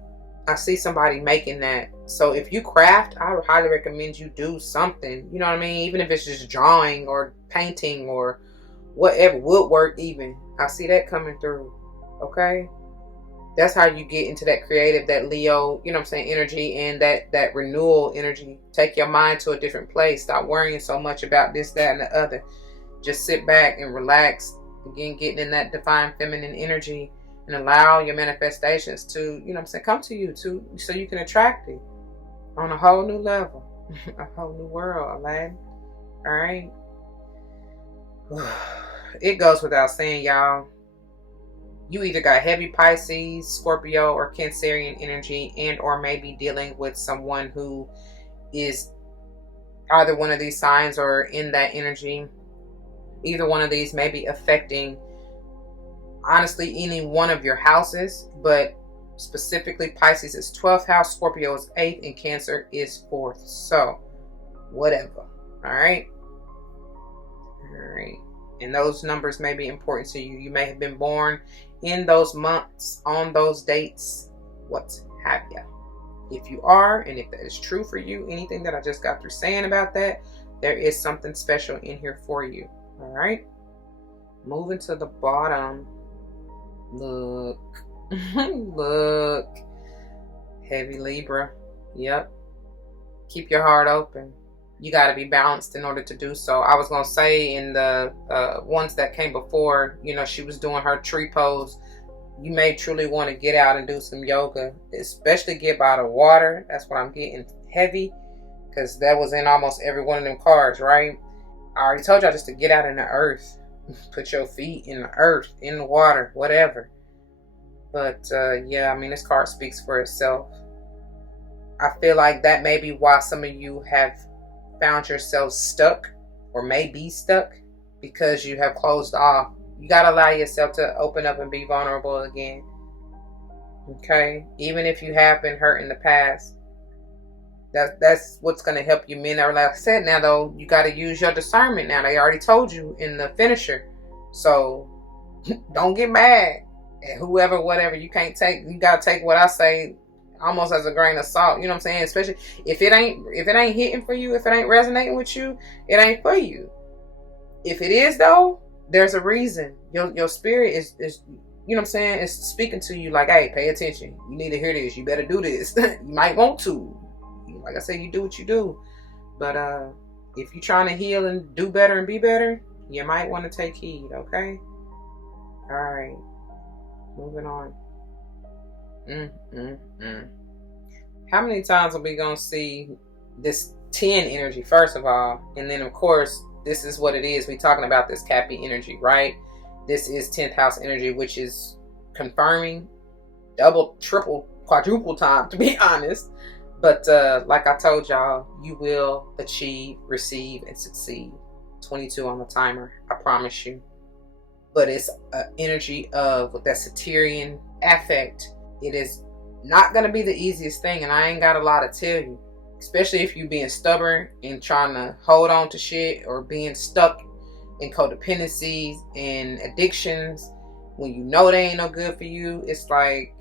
I see somebody making that. So if you craft, I would highly recommend you do something. You know what I mean? Even if it's just drawing or painting or whatever, woodwork even. I see that coming through. Okay? That's how you get into that creative, that Leo, you know what I'm saying, energy, and that renewal energy. Take your mind to a different place. Stop worrying so much about this, that, and the other. Just sit back and relax. Again, getting in that divine feminine energy, and allow your manifestations to, you know what I'm saying, come to you too, so you can attract it on a whole new level, a whole new world, man. All right. It goes without saying, y'all, you either got heavy Pisces, Scorpio, or Cancerian energy, and or maybe dealing with someone who is either one of these signs or in that energy. Either one of these may be affecting, honestly, any one of your houses, but specifically Pisces is 12th house, Scorpio is 8th, and Cancer is 4th. So, whatever. All right. And those numbers may be important to you. You may have been born in those months, on those dates, what have you. If you are, and if that is true for you, anything that I just got through saying about that, there is something special in here for you. All right. Moving to the bottom. Look. Look. Heavy Libra. Yep. Keep your heart open. You got to be balanced in order to do so. I was going to say in the ones that came before, you know, she was doing her tree pose. You may truly want to get out and do some yoga, especially get by the water. That's what I'm getting heavy, because that was in almost every one of them cards, right? I already told y'all just to get out in the earth. Put your feet in the earth, in the water, whatever. But yeah, I mean, this card speaks for itself. I feel like that may be why some of you have found yourselves stuck or may be stuck, because you have closed off. You got to allow yourself to open up and be vulnerable again. Okay? Even if you have been hurt in the past, that's what's going to help you mend. Like I said, now though, you got to use your discernment now. They already told you in the finisher. So don't get mad at whoever, whatever. You got to take what I say almost as a grain of salt. You know what I'm saying? Especially if it ain't hitting for you, if it ain't resonating with you, it ain't for you. If it is though, there's a reason. Your spirit is you know what I'm saying, it's speaking to you like, hey, pay attention. You need to hear this. You better do this. You might want to. Like I said, you do what you do. But if you're trying to heal and do better and be better, you might want to take heed, okay? All right. Moving on. How many times are we going to see this 10 energy, first of all? And then, of course, this is what it is. We're talking about this Cappy energy, right? This is 10th house energy, which is confirming double, triple, quadruple time, to be honest. But like I told y'all, you will achieve, receive, and succeed. 22 on the timer, I promise you. But it's an energy of that Sagittarian affect. It is not going to be the easiest thing, and I ain't got a lot to tell you. Especially if you being stubborn and trying to hold on to shit, or being stuck in codependencies and addictions when you know they ain't no good for you. It's like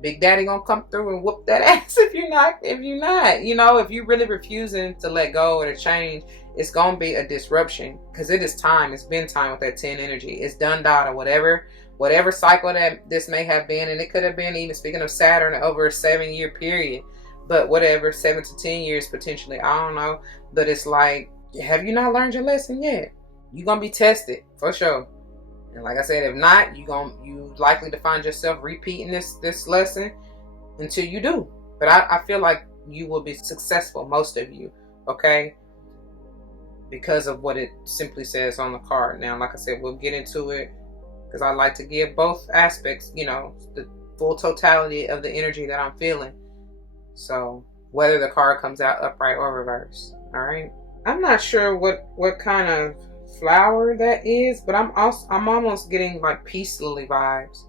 Big Daddy gonna come through and whoop that ass if you're not. You know, if you're really refusing to let go or to change, it's gonna be a disruption, because it is time. It's been time with that 10 energy. It's done, data, whatever cycle that this may have been, and it could have been, even speaking of Saturn, over a 7-year period. But whatever, 7 to 10 years potentially, I don't know. But it's like, have you not learned your lesson yet? You're gonna be tested for sure. And like I said, if not, you likely to find yourself repeating this lesson until you do. But I feel like you will be successful, most of you, okay? Because of what it simply says on the card. Now, like I said, we'll get into it, because I like to give both aspects, you know, the full totality of the energy that I'm feeling. So whether the card comes out upright or reverse, all right? I'm not sure what kind of flower that is, but I'm almost getting like peace lily vibes.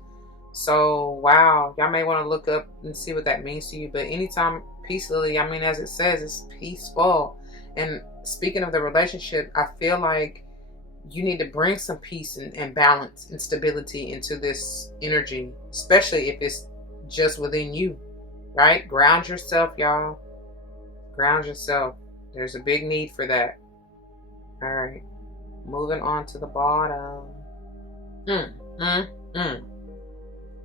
So wow, y'all may want to look up and see what that means to you. But anytime peace lily, I mean, as it says, it's peaceful. And speaking of the relationship, I feel like you need to bring some peace and balance and stability into this energy, especially if it's just within you, right? Ground yourself, y'all. Ground yourself. There's a big need for that. All right. Moving on to the bottom.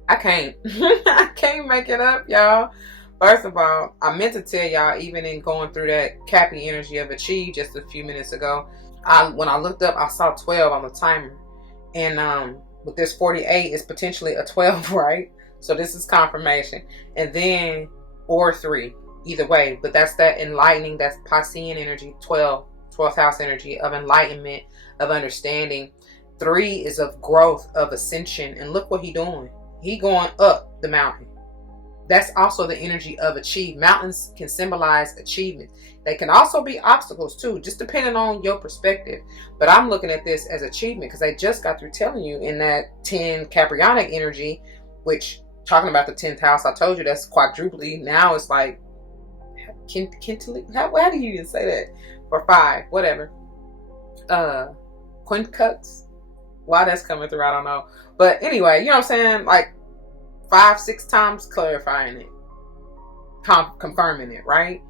I can't. I can't make it up, y'all. First of all, I meant to tell y'all, even in going through that Cappy energy of achieve just a few minutes ago, when I looked up, I saw 12 on the timer. And with this 48, it's potentially a 12, right? So this is confirmation. And then, or 3, either way. But that's that enlightening, that's Piscean energy, 12th house energy of enlightenment, of understanding. 3 is of growth, of ascension. And look what he doing. He going up the mountain. That's also the energy of achieve. Mountains can symbolize achievement. They can also be obstacles too, just depending on your perspective. But I'm looking at this as achievement, because I just got through telling you in that 10 Capricornic energy, which, talking about the 10th house, I told you that's quadruply. Now it's like, how do you even say that? Or 5, whatever. Quintuplets. Why that's coming through, I don't know. But anyway, you know what I'm saying? Like 5, 6 times clarifying it. Confirming it, right?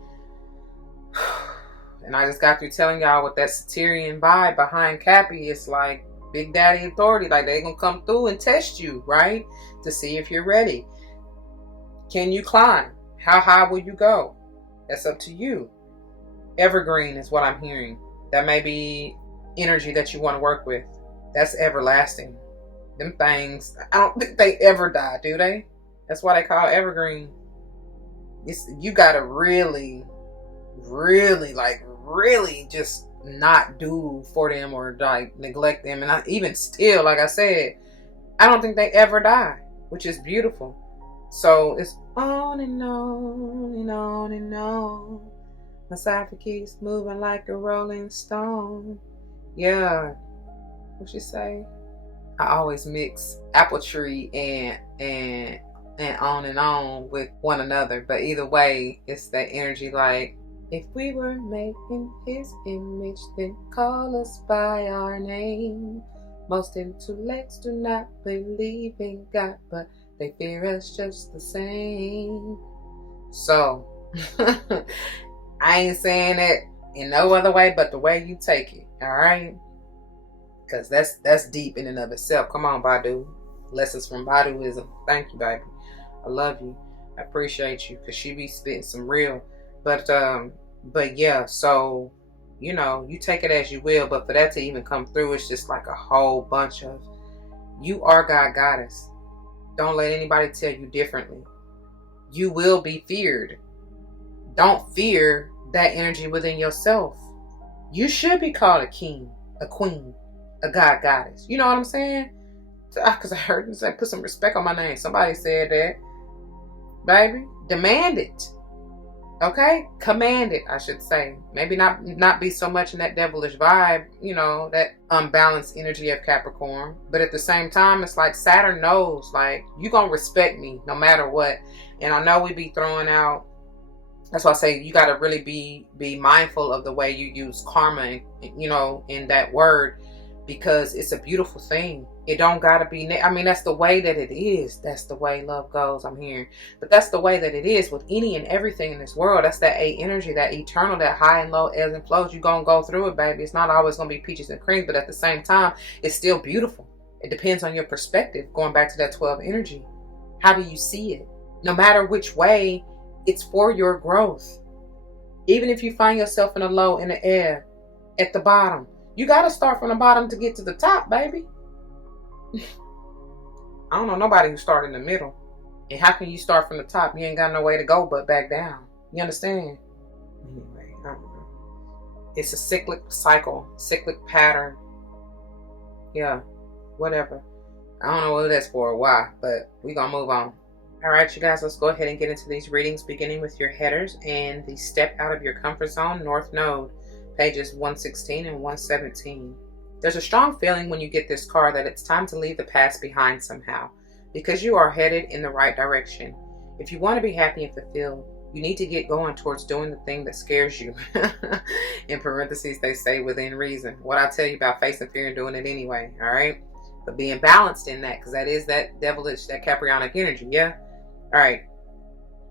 And I just got through telling y'all with that Sagittarian vibe behind Cappy, it's like Big Daddy authority. Like they gonna come through and test you, right? To see if you're ready. Can you climb? How high will you go? That's up to you. Evergreen is what I'm hearing. That may be energy that you want to work with. That's everlasting. Them things, I don't think they ever die, do they? That's why they call evergreen. You gotta really, really just not do for them or like neglect them. And even still, like I said, I don't think they ever die, which is beautiful. So it's on and on and on and on. My cipher keeps moving like a rolling stone. Yeah. What she say? I always mix apple tree and on with one another. But either way, it's that energy like, if we were made in his image, then call us by our name. Most intellects do not believe in God, but they fear us just the same. So, I ain't saying it in no other way but the way you take it, all right? Because that's deep in and of itself. Come on, Badu. Lessons from Baduism. Thank you, baby. I love you. I appreciate you because she be spitting some real. But yeah, so, you know, you take it as you will. But for that to even come through, it's just like a whole bunch of, you are God Goddess. Don't let anybody tell you differently. You will be feared. Don't fear that energy within yourself. You should be called a king, a queen, a God Goddess. You know what I'm saying? Because I heard them say, put some respect on my name. Somebody said that. Baby, demand it. Okay? Command it, I should say. Maybe not be so much in that devilish vibe, you know, that unbalanced energy of Capricorn. But at the same time, it's like Saturn knows, like, you gonna respect me no matter what. And I know we be throwing out, that's why I say you gotta really be mindful of the way you use karma, you know, in that word, because it's a beautiful thing. It don't gotta be, I mean, that's the way that it is. That's the way love goes, I'm hearing. But that's the way that it is with any and everything in this world. That's that A energy, that eternal, that high and low ebbs and flows. You're gonna go through it, baby. It's not always gonna be peaches and cream, but at the same time, it's still beautiful. It depends on your perspective. Going back to that 12 energy. How do you see it? No matter which way, it's for your growth. Even if you find yourself in a low, in the air, at the bottom, you got to start from the bottom to get to the top, baby. I don't know nobody who started in the middle. And how can you start from the top? You ain't got no way to go but back down. You understand? Anyway, I don't know. It's a cyclic cycle, cyclic pattern. Yeah, whatever. I don't know what that's for or why, but we're going to move on. All right, you guys, let's go ahead and get into these readings, beginning with your headers and the step out of your comfort zone, North Node, pages 116 and 117. There's a strong feeling when you get this card that it's time to leave the past behind somehow, because you are headed in the right direction. If you want to be happy and fulfilled, you need to get going towards doing the thing that scares you. In parentheses, they say within reason. What I tell you about facing fear and doing it anyway, all right? But being balanced in that, because that is that devilish, that Caprionic energy, yeah? All right.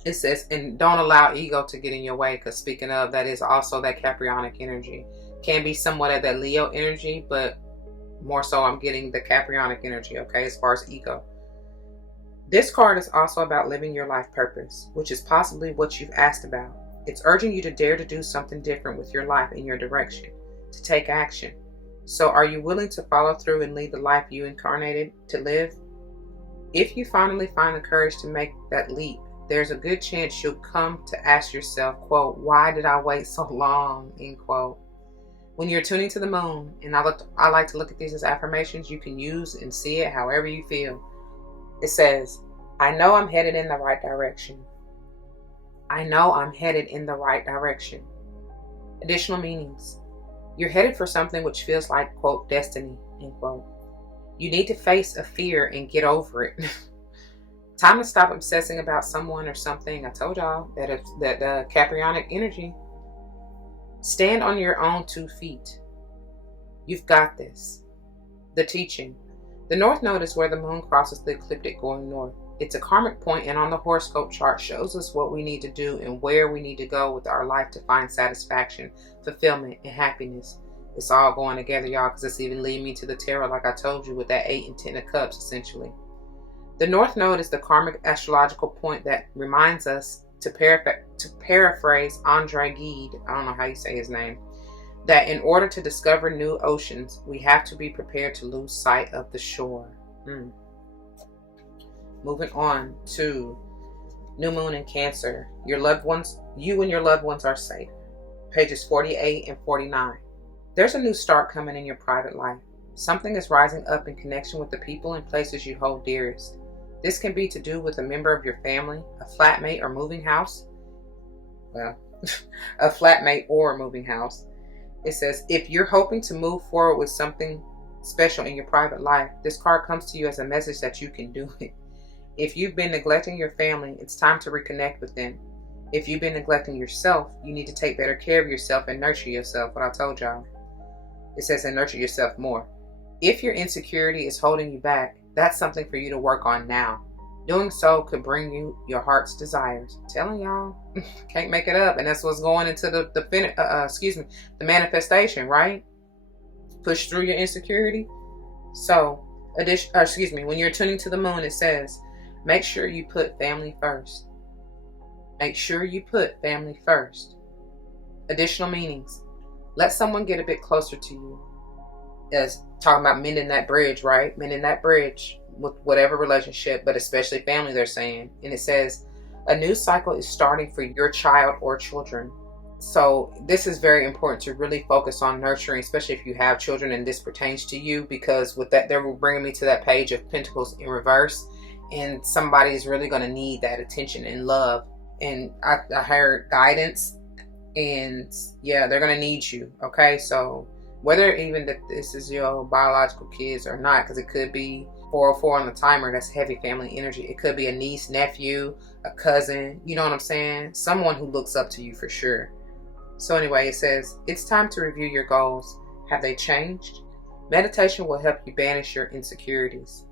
It says, and don't allow ego to get in your way, because speaking of, that is also that Caprionic energy. Can be somewhat of that Leo energy, but more so I'm getting the Caprionic energy, okay, as far as ego. This card is also about living your life purpose, which is possibly what you've asked about. It's urging you to dare to do something different with your life in your direction, to take action. So are you willing to follow through and lead the life you incarnated to live? If you finally find the courage to make that leap, there's a good chance you'll come to ask yourself, quote, why did I wait so long, end quote. When you're tuning to the moon, and I like to look at these as affirmations, you can use and see it however you feel. It says, I know I'm headed in the right direction. I know I'm headed in the right direction. Additional meanings. You're headed for something which feels like, quote, destiny, end quote. You need to face a fear and get over it. Time to stop obsessing about someone or something. I told y'all that Caprionic energy. Stand on your own 2 feet. You've got this. The teaching. The North Node is where the moon crosses the ecliptic going north. It's a karmic point, and on the horoscope chart shows us what we need to do and where we need to go with our life to find satisfaction, fulfillment, and happiness. It's all going together, y'all, because it's even leading me to the tarot, like I told you, with that 8 and 10 of cups, essentially. The North Node is the karmic astrological point that reminds us, to paraphrase Andre Gide, I don't know how you say his name, that in order to discover new oceans, we have to be prepared to lose sight of the shore. Moving on to new moon in Cancer. Your loved ones, you and your loved ones are safe. Pages 48 and 49. There's a new start coming in your private life. Something is rising up in connection with the people and places you hold dearest. This can be to do with a member of your family, a flatmate, or moving house. Well, a flatmate or a moving house. It says, if you're hoping to move forward with something special in your private life, this card comes to you as a message that you can do it. If you've been neglecting your family, it's time to reconnect with them. If you've been neglecting yourself, you need to take better care of yourself and nurture yourself. What I told y'all. It says, and nurture yourself more. If your insecurity is holding you back, that's something for you to work on now. Doing so could bring you your heart's desires. I'm telling y'all, can't make it up. And that's what's going into the manifestation, right? Push through your insecurity. So, when you're tuning to the moon, it says, make sure you put family first. Make sure you put family first. Additional meanings. Let someone get a bit closer to you. As talking about mending that bridge, right? Mending that bridge with whatever relationship, but especially family, they're saying. And it says, a new cycle is starting for your child or children. So this is very important to really focus on nurturing, especially if you have children and this pertains to you, because with that, they're bringing me to that page of Pentacles in reverse. And somebody is really going to need that attention and love. And I heard guidance, and yeah, they're going to need you. Okay. So whether even that this is your biological kids or not, because it could be 404 on the timer, that's heavy family energy. It could be a niece, nephew, a cousin, you know what I'm saying? Someone who looks up to you for sure. So anyway, it says, it's time to review your goals. Have they changed? Meditation will help you banish your insecurities.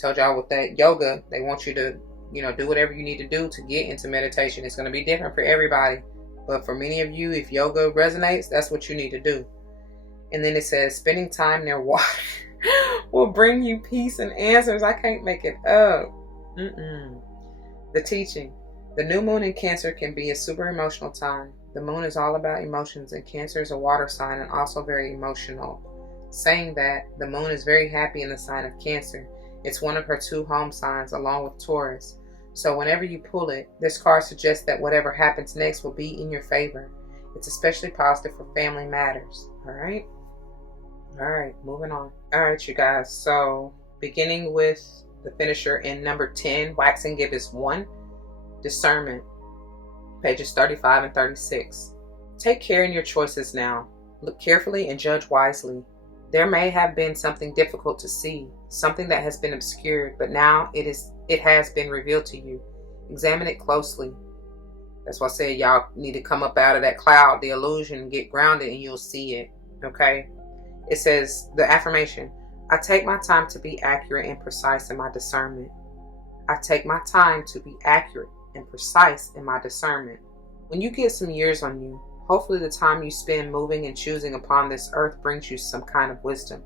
Told y'all with that yoga, they want you to, do whatever you need to do to get into meditation. It's going to be different for everybody. But for many of you, if yoga resonates, that's what you need to do. And then it says, spending time near water will bring you peace and answers. I can't make it up. The teaching. The new moon in Cancer can be a super emotional time. The moon is all about emotions, and Cancer is a water sign and also very emotional. Saying that, the moon is very happy in the sign of Cancer. It's one of her 2 home signs along with Taurus. So whenever you pull it, this card suggests that whatever happens next will be in your favor. It's especially positive for family matters. All right, moving on. All right, you guys. So beginning with the finisher in number 10, Wax and Give is 1. Discernment, pages 35 and 36. Take care in your choices now. Look carefully and judge wisely. There may have been something difficult to see, something that has been obscured, but now it has been revealed to you. Examine it closely. That's why I said y'all need to come up out of that cloud, the illusion, get grounded, and you'll see it. Okay? It says, the affirmation, I take my time to be accurate and precise in my discernment. I take my time to be accurate and precise in my discernment. When you get some years on you, hopefully the time you spend moving and choosing upon this earth brings you some kind of wisdom.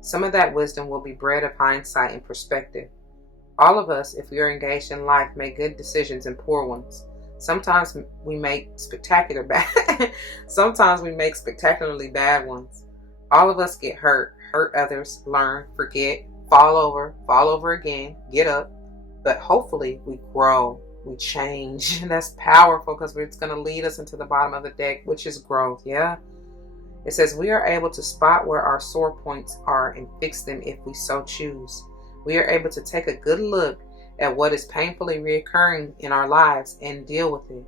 Some of that wisdom will be bred of hindsight and perspective. All of us, if we are engaged in life, make good decisions and poor ones. Sometimes we make spectacularly bad ones. All of us get hurt others, learn, forget, fall over again, get up. But hopefully we grow, we change. And that's powerful because it's going to lead us into the bottom of the deck, which is growth. Yeah. It says we are able to spot where our sore points are and fix them if we so choose. We are able to take a good look at what is painfully reoccurring in our lives and deal with it.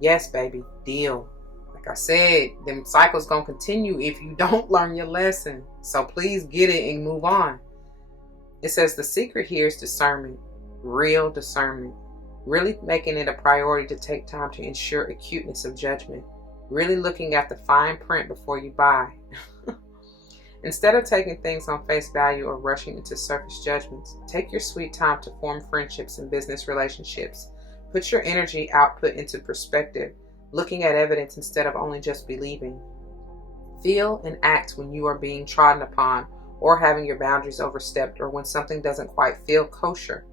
Yes, baby, deal. Like I said, them cycles gonna continue if you don't learn your lesson. So please get it and move on. It says the secret here is discernment, real discernment. Really making it a priority to take time to ensure acuteness of judgment. Really looking at the fine print before you buy. Instead of taking things on face value or rushing into surface judgments, take your sweet time to form friendships and business relationships. Put your energy output into perspective, looking at evidence instead of only just believing. Feel and act when you are being trodden upon or having your boundaries overstepped or when something doesn't quite feel kosher.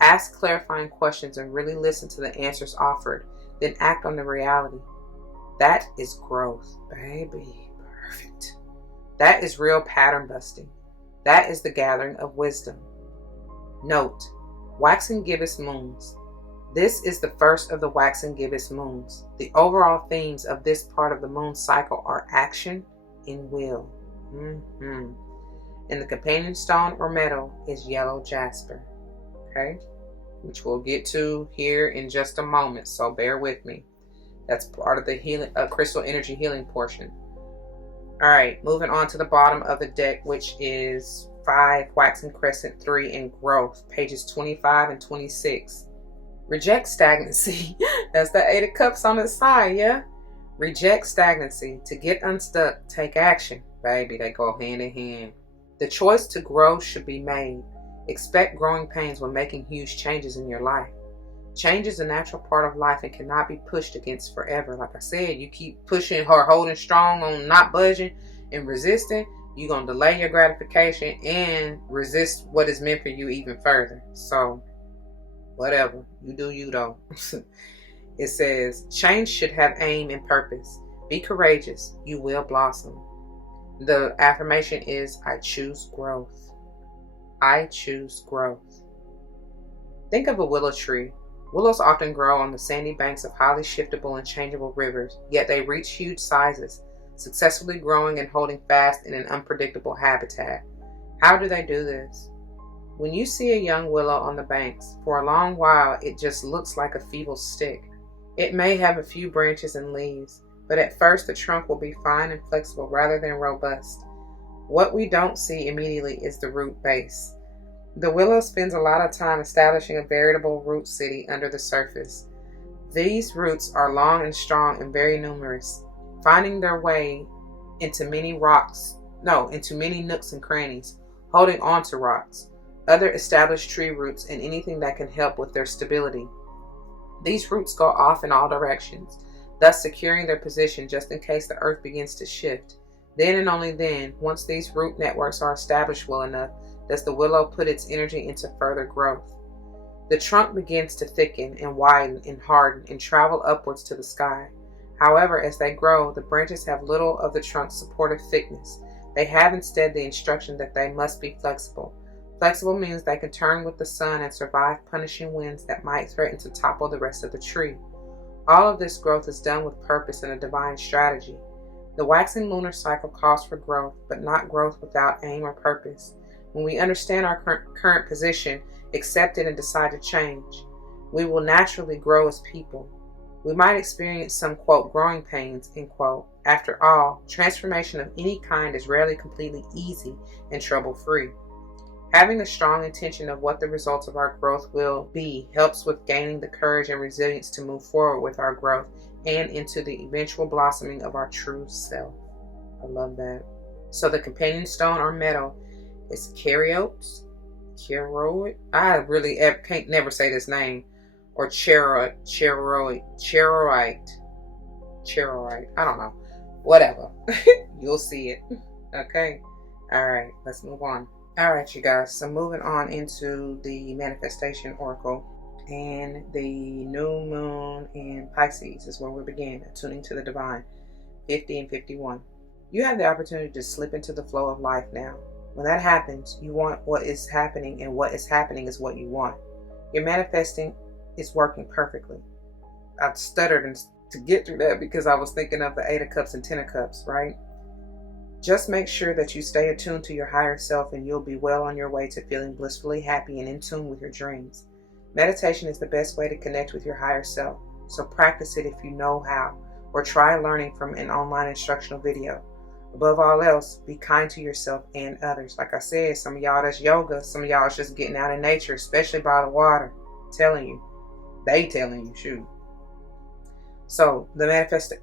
Ask clarifying questions and really listen to the answers offered, then act on the reality. That is growth, baby. Perfect. That is real pattern busting. That is the gathering of wisdom. Note, waxing gibbous moons. This is the first of the waxing gibbous moons. The overall themes of this part of the moon cycle are action and will. And the companion stone or metal is yellow jasper. Okay, which we'll get to here in just a moment, so bear with me. That's part of the healing, crystal energy healing portion. All right, moving on to the bottom of the deck, which is 5 waxing crescent 3 in growth, pages 25 and 26. Reject stagnancy. That's the 8 of cups on the side, yeah? Reject stagnancy. To get unstuck, take action. Baby, they go hand in hand. The choice to grow should be made. Expect growing pains when making huge changes in your life. Change is a natural part of life and cannot be pushed against forever. Like I said, you keep pushing or holding strong on not budging and resisting, you're going to delay your gratification and resist what is meant for you even further. So, whatever. You do you, though. It says, change should have aim and purpose. Be courageous. You will blossom. The affirmation is, I choose growth. I choose growth. Think of a willow tree. Willows often grow on the sandy banks of highly shiftable and changeable rivers, yet they reach huge sizes, successfully growing and holding fast in an unpredictable habitat. How do they do this? When you see a young willow on the banks, for a long while it just looks like a feeble stick. It may have a few branches and leaves, but at first the trunk will be fine and flexible rather than robust. What we don't see immediately is the root base. The willow spends a lot of time establishing a veritable root city under the surface. These roots are long and strong and very numerous, finding their way into many nooks and crannies, holding on to rocks, other established tree roots, and anything that can help with their stability. These roots go off in all directions, thus securing their position just in case the earth begins to shift. Then and only then, once these root networks are established well enough, does the willow put its energy into further growth. The trunk begins to thicken and widen and harden and travel upwards to the sky. However, as they grow, the branches have little of the trunk's supportive thickness. They have instead the instruction that they must be flexible. Flexible means they can turn with the sun and survive punishing winds that might threaten to topple the rest of the tree. All of this growth is done with purpose and a divine strategy. The waxing lunar cycle calls for growth, but not growth without aim or purpose. When we understand our current position, accept it, and decide to change, we will naturally grow as people. We might experience some, quote, growing pains, end quote. After all, transformation of any kind is rarely completely easy and trouble-free. Having a strong intention of what the results of our growth will be helps with gaining the courage and resilience to move forward with our growth and into the eventual blossoming of our true self. I love that. So the companion stone or metal is Caryopes. I really can't never say this name. Or Charoite. I don't know. Whatever. You'll see it. Okay. All right. Let's move on. All right, you guys. So moving on into the manifestation oracle. And the new moon in Pisces is where we begin. Attuning to the divine. 50 and 51. You have the opportunity to slip into the flow of life now. When that happens, you want what is happening, and what is happening is what you want. Your manifesting is working perfectly. I stuttered to get through that because I was thinking of the 8 of Cups and 10 of Cups, right? Just make sure that you stay attuned to your higher self, and you'll be well on your way to feeling blissfully happy and in tune with your dreams. Meditation is the best way to connect with your higher self, so practice it if you know how, or try learning from an online instructional video. Above all else, be kind to yourself and others. Like I said, some of y'all that's yoga, some of y'all is just getting out in nature, especially by the water. Telling you. Shoot. So, the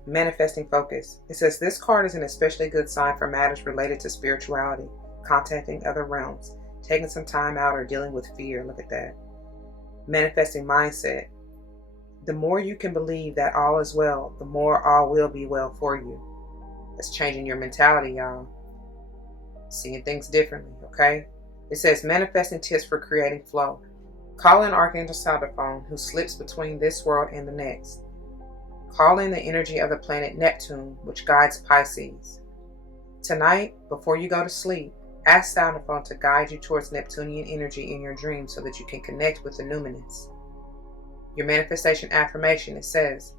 manifesting focus. It says, this card is an especially good sign for matters related to spirituality, contacting other realms, taking some time out, or dealing with fear. Look at that. Manifesting mindset. The more you can believe that all is well, the more all will be well for you. That's changing your mentality, y'all. Seeing things differently, okay? It says, manifesting tips for creating flow. Call in Archangel Sabaphone, who slips between this world and the next. Call in the energy of the planet Neptune, which guides Pisces. Tonight, before you go to sleep, Ask Soundophone to guide you towards Neptunian energy in your dreams so that you can connect with the numinous. Your manifestation affirmation, it says,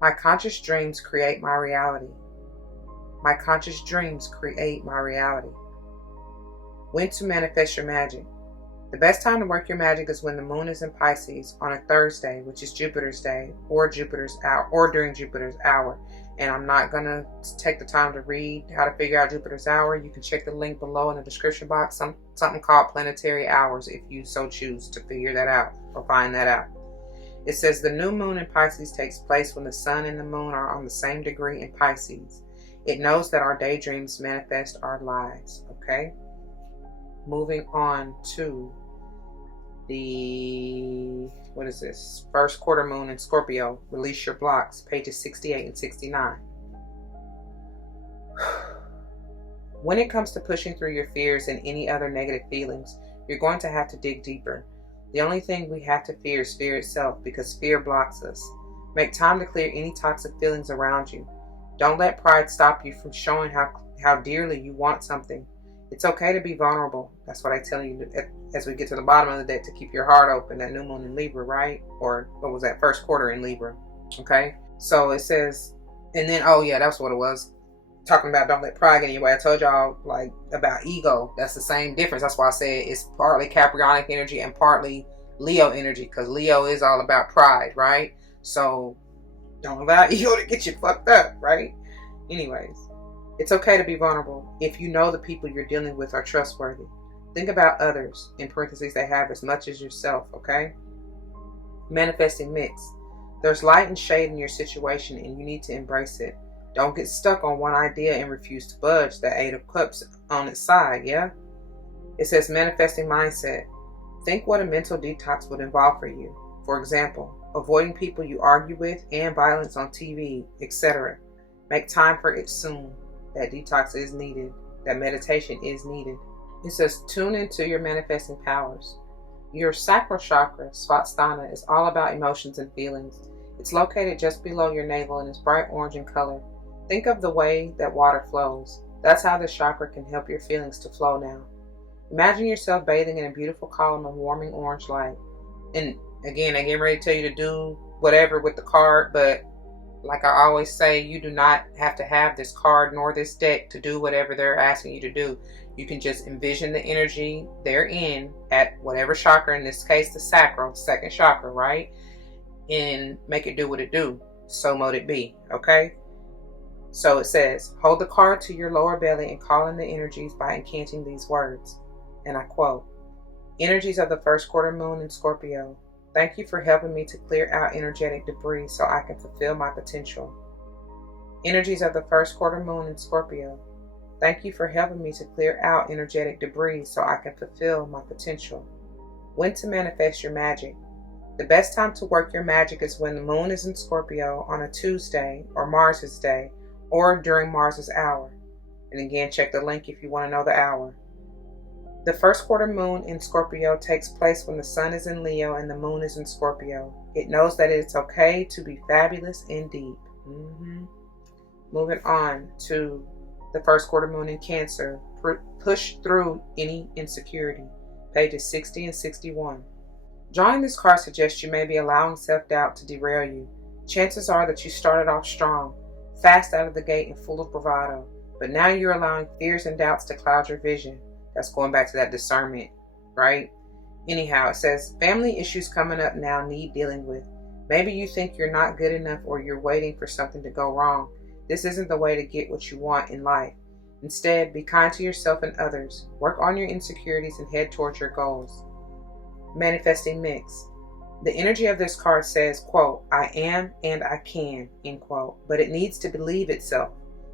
my conscious dreams create my reality. My conscious dreams create my reality. When to manifest your magic. The best time to work your magic is when the moon is in Pisces on a Thursday, which is Jupiter's day, or Jupiter's hour, or during Jupiter's hour. And I'm not going to take the time to read how to figure out Jupiter's hour. You can check the link below in the description box, something called planetary hours, if you so choose to figure that out or find that out. It says the new moon in Pisces takes place when the sun and the moon are on the same degree in Pisces. It knows that our daydreams manifest our lives, okay? Moving on to the, what is this? First quarter moon in Scorpio. Release your blocks. Pages 68 and 69. When it comes to pushing through your fears and any other negative feelings, you're going to have to dig deeper. The only thing we have to fear is fear itself, because fear blocks us. Make time to clear any toxic feelings around you. Don't let pride stop you from showing how dearly you want something. It's okay to be vulnerable. That's what I tell you as we get to the bottom of the deck, to keep your heart open. That new moon in Libra, right? Or what was that? First quarter in Libra. Okay? So it says, and then, oh yeah, that's what it was. Talking about don't let pride get in your way. I told y'all like about ego. That's the same difference. That's why I said it's partly Capricornic energy and partly Leo energy, because Leo is all about pride, right? So don't allow ego to get you fucked up, right? Anyways, it's okay to be vulnerable if you know the people you're dealing with are trustworthy. Think about others, in parentheses, they have as much as yourself, okay? Manifesting mix. There's light and shade in your situation and you need to embrace it. Don't get stuck on one idea and refuse to budge. That 8 of Cups on its side, yeah? It says manifesting mindset. Think what a mental detox would involve for you. For example, avoiding people you argue with and violence on TV, etc. Make time for it soon. That detox is needed. That meditation is needed. It says tune into your manifesting powers. Your sacral chakra, Svasthana, is all about emotions and feelings. It's located just below your navel and is bright orange in color. Think of the way that water flows. That's how this chakra can help your feelings to flow now. Imagine yourself bathing in a beautiful column of warming orange light. And again, I get ready to tell you to do whatever with the card, but like I always say, you do not have to have this card nor this deck to do whatever they're asking you to do. You can just envision the energy they're in at whatever chakra, in this case the sacral, second chakra, right? And make it do what it do. So mote it be, okay? So it says, hold the card to your lower belly and call in the energies by incanting these words. And I quote, energies of the first quarter moon in Scorpio, thank you for helping me to clear out energetic debris so I can fulfill my potential. Energies of the first quarter moon in Scorpio, thank you for helping me to clear out energetic debris so I can fulfill my potential. When to manifest your magic. The best time to work your magic is when the moon is in Scorpio on a Tuesday or Mars's day or during Mars's hour. And again, check the link if you want to know the hour. The first quarter moon in Scorpio takes place when the sun is in Leo and the moon is in Scorpio. It knows that it's okay to be fabulous and deep. Moving on to the first quarter moon in Cancer. Push through any insecurity. Pages 60 and 61. Drawing this card suggests you may be allowing self-doubt to derail you. Chances are that you started off strong, fast out of the gate and full of bravado, but now you're allowing fears and doubts to cloud your vision. That's going back to that discernment, right? Anyhow, it says, family issues coming up now need dealing with. Maybe you think you're not good enough or you're waiting for something to go wrong. This isn't the way to get what you want in life. Instead, be kind to yourself and others. Work on your insecurities and head towards your goals. Manifesting mix. The energy of this card says, quote, I am and I can, end quote, but it needs to believe itself.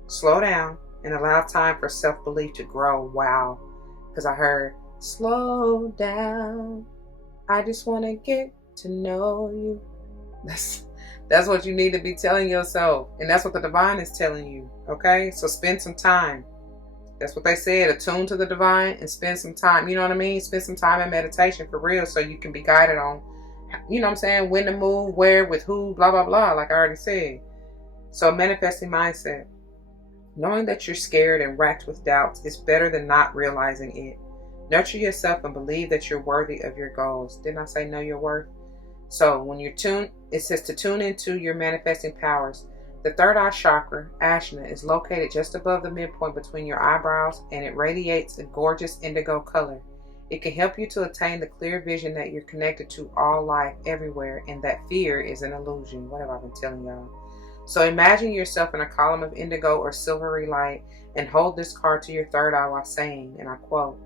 Slow down and allow time for self-belief to grow. Wow. Because I heard, slow down. I just want to get to know you. That's what you need to be telling yourself. And that's what the divine is telling you. Okay? So spend some time. That's what they said. Attune to the divine and spend some time. You know what I mean? Spend some time in meditation for real so you can be guided on, you know what I'm saying, when to move, where, with who, blah, blah, blah, like I already said. So manifesting mindset. Knowing that you're scared and racked with doubts is better than not realizing it. Nurture yourself and believe that you're worthy of your goals. Didn't I say know your worth? So when you're tuned, it says to tune into your manifesting powers. The third eye chakra, Ajna, is located just above the midpoint between your eyebrows, and it radiates a gorgeous indigo color. It can help you to attain the clear vision that you're connected to all life everywhere, and that fear is an illusion. What have I been telling y'all? So imagine yourself in a column of indigo or silvery light and hold this card to your third eye while saying, and I quote,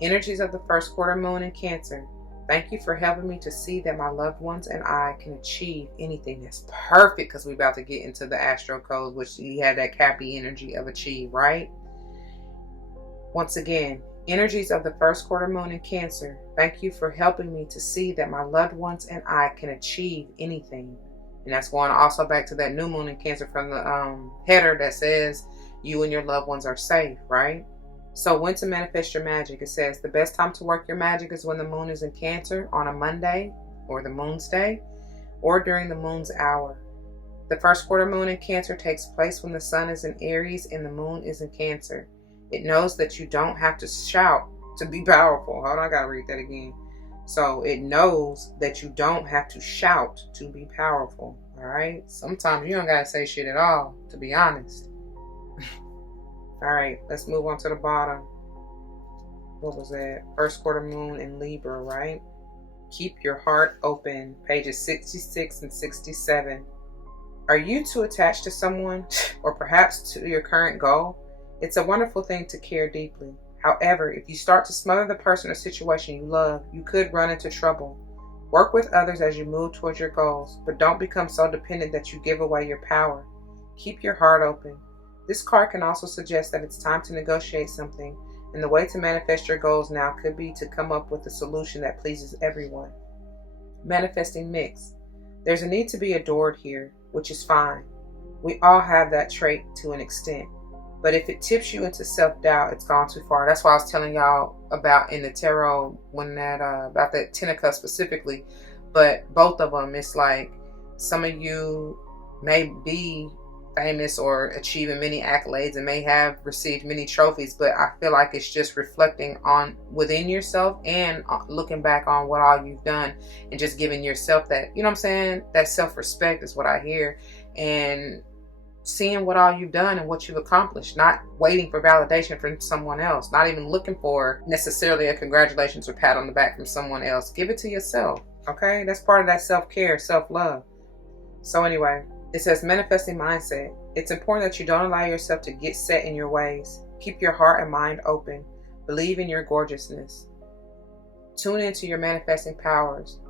"Energies of the first quarter moon in Cancer, thank you for helping me to see that my loved ones and I can achieve anything." That's perfect because we're about to get into the Astro code, which you had that Cappy energy of achieve, right? Once again, energies of the first quarter moon in Cancer, thank you for helping me to see that my loved ones and I can achieve anything. And that's going also back to that new moon in Cancer from the header that says you and your loved ones are safe, right? So when to manifest your magic, it says the best time to work your magic is when the moon is in Cancer on a Monday or the moon's day or during the moon's hour. The first quarter moon in Cancer takes place when the sun is in Aries and the moon is in Cancer. It knows that you don't have to shout to be powerful. Hold on, I gotta read that again. So it knows that you don't have to shout to be powerful. All right. Sometimes you don't gotta say shit at all, to be honest. All right, let's move on to the bottom. What was that? First quarter moon in Libra, right? Keep your heart open. Pages 66 and 67. Are you too attached to someone or perhaps to your current goal? It's a wonderful thing to care deeply. However, if you start to smother the person or situation you love, you could run into trouble. Work with others as you move towards your goals, but don't become so dependent that you give away your power. Keep your heart open. This card can also suggest that it's time to negotiate something, and the way to manifest your goals now could be to come up with a solution that pleases everyone. Manifesting mix. There's a need to be adored here, which is fine. We all have that trait to an extent. But if it tips you into self-doubt, it's gone too far. That's why I was telling y'all about in the tarot when that about that Ten of Cups specifically. But both of them, it's like some of you may be famous or achieving many accolades and may have received many trophies, but I feel like it's just reflecting on within yourself and looking back on what all you've done and just giving yourself that, you know what I'm saying, that self-respect is what I hear, and seeing what all you've done and what you've accomplished, not waiting for validation from someone else, not even looking for necessarily a congratulations or pat on the back from someone else. Give it to yourself, okay? That's part of that self-care, self-love. So anyway, it says manifesting mindset. It's important that you don't allow yourself to get set in your ways. Keep your heart and mind open. Believe in your gorgeousness. Tune into your manifesting powers.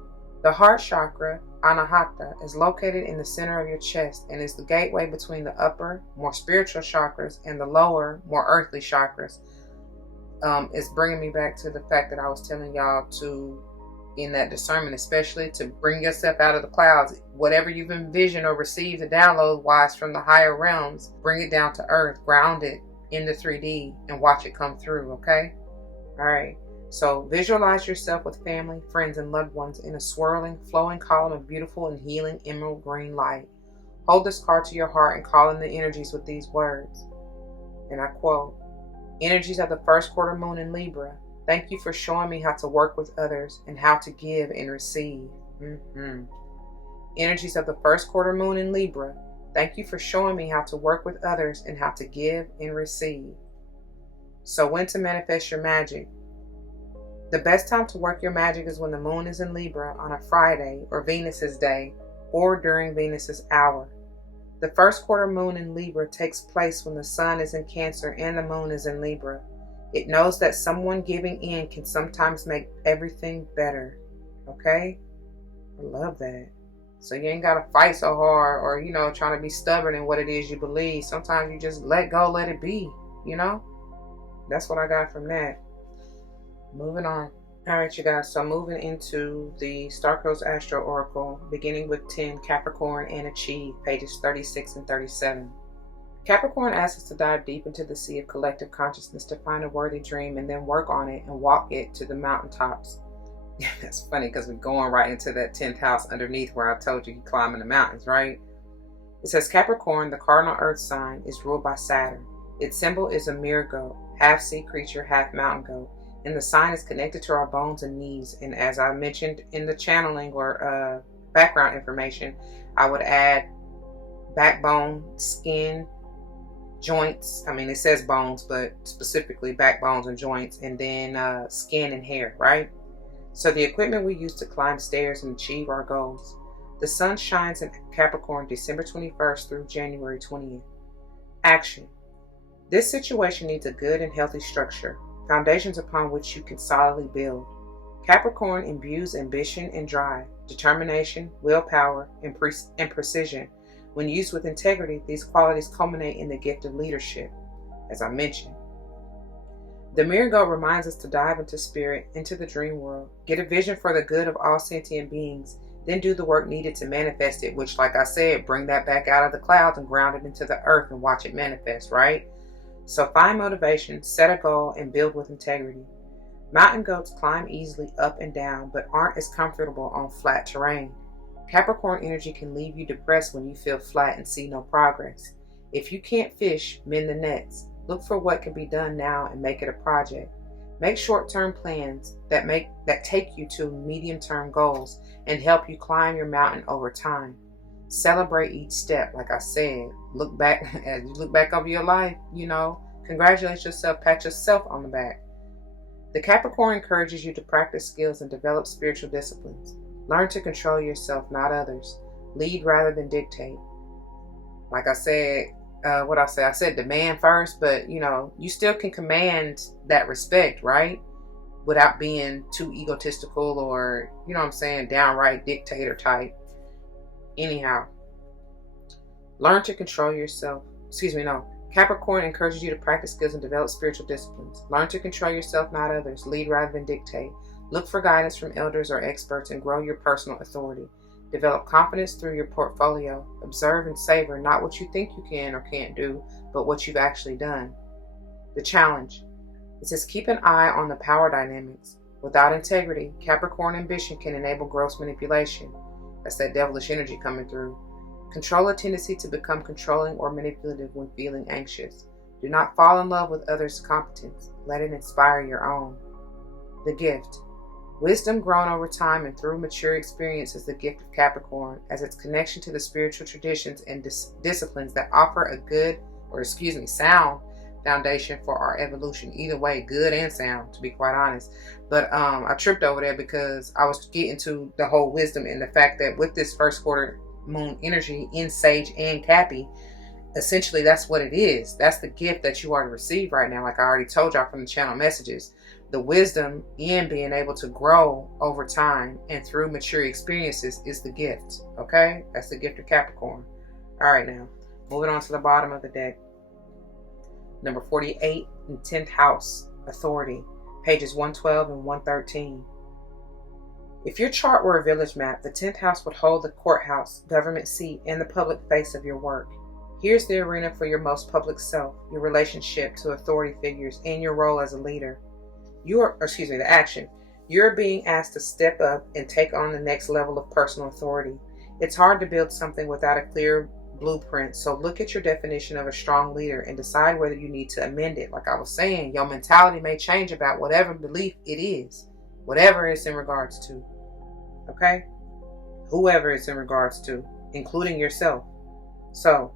The heart chakra, Anahata, is located in the center of your chest and is the gateway between the upper, more spiritual chakras and the lower, more earthly chakras. It's bringing me back to the fact that I was telling y'all to, in that discernment, especially to bring yourself out of the clouds. Whatever you've envisioned or received a download wise from the higher realms, bring it down to earth, ground it in the 3D and watch it come through, okay? All right. So visualize yourself with family, friends, and loved ones in a swirling, flowing column of beautiful and healing emerald green light. Hold this card to your heart and call in the energies with these words. And I quote, "Energies of the first quarter moon in Libra, thank you for showing me how to work with others and how to give and receive." Energies of the first quarter moon in Libra, thank you for showing me how to work with others and how to give and receive. So when to manifest your magic. The best time to work your magic is when the moon is in Libra on a Friday or Venus's day or during Venus's hour. The first quarter moon in Libra takes place when the sun is in Cancer and the moon is in Libra. It knows that someone giving in can sometimes make everything better. Okay? I love that. So you ain't got to fight so hard or, trying to be stubborn in what it is you believe. Sometimes you just let go, let it be, That's what I got from that. Moving on. All right, you guys. So moving into the Starcodes Astro Oracle, beginning with 10, Capricorn and Achieve, pages 36 and 37. Capricorn asks us to dive deep into the sea of collective consciousness to find a worthy dream and then work on it and walk it to the mountaintops. That's funny because we're going right into that 10th house underneath where I told you climbing the mountains, right? It says Capricorn, the cardinal earth sign, is ruled by Saturn. Its symbol is a mere goat, half sea creature, half mountain goat. And the sign is connected to our bones and knees. And as I mentioned in the channeling or background information, I would add backbone, skin, joints. I mean, it says bones, but specifically backbones and joints, and then skin and hair, right? So the equipment we use to climb stairs and achieve our goals. The sun shines in Capricorn December 21st through January 20th. Action. This situation needs a good and healthy structure, foundations upon which you can solidly build. Capricorn imbues ambition and drive, determination, willpower, and precision. When used with integrity, these qualities culminate in the gift of leadership, as I mentioned. The mirror goat reminds us to dive into spirit, into the dream world, get a vision for the good of all sentient beings, then do the work needed to manifest it, which, like I said, bring that back out of the clouds and ground it into the earth and watch it manifest, right? So find motivation, set a goal, and build with integrity. Mountain goats climb easily up and down, but aren't as comfortable on flat terrain. Capricorn energy can leave you depressed when you feel flat and see no progress. If you can't fish, mend the nets. Look for what can be done now and make it a project. Make short-term plans that take you to medium-term goals and help you climb your mountain over time. Celebrate each step, like I said. Look back as you look back over your life, congratulate yourself, pat yourself on the back. The Capricorn encourages you to practice skills and develop spiritual disciplines. Learn to control yourself, not others. Lead rather than dictate. Like I said, I said demand first, but you still can command that respect, right? Without being too egotistical or, downright dictator type. Anyhow, learn to control yourself. Capricorn encourages you to practice skills and develop spiritual disciplines. Learn to control yourself, not others. Lead rather than dictate. Look for guidance from elders or experts and grow your personal authority. Develop confidence through your portfolio. Observe and savor not what you think you can or can't do, but what you've actually done. The challenge. It says keep an eye on the power dynamics. Without integrity, Capricorn ambition can enable gross manipulation. That's that devilish energy coming through. Control a tendency to become controlling or manipulative when feeling anxious. Do not fall in love with others' competence. Let it inspire your own. The gift. Wisdom grown over time and through mature experience is the gift of Capricorn, as its connection to the spiritual traditions and disciplines that offer a sound foundation for our evolution. Either way, good and sound, to be quite honest. But I tripped over there because I was getting to the whole wisdom and the fact that with this first quarter moon energy in Sage and Cappy, essentially that's what it is. That's the gift that you are to receive right now. Like I already told y'all from the channel messages, the wisdom in being able to grow over time and through mature experiences is the gift. Okay, that's the gift of Capricorn. All right, now moving on to the bottom of the deck. Number 48 in 10th house, authority, pages 112 and 113. If your chart were a village map, the 10th house would hold the courthouse, government seat, and the public face of your work. Here's the arena for your most public self, your relationship to authority figures, and your role as a leader. The action. You're being asked to step up and take on the next level of personal authority. It's hard to build something without a clear blueprint, so look at your definition of a strong leader and decide whether you need to amend it. Like I was saying, your mentality may change about whatever belief it is, whatever it's in regards to. Okay? Whoever it's in regards to, including yourself. So,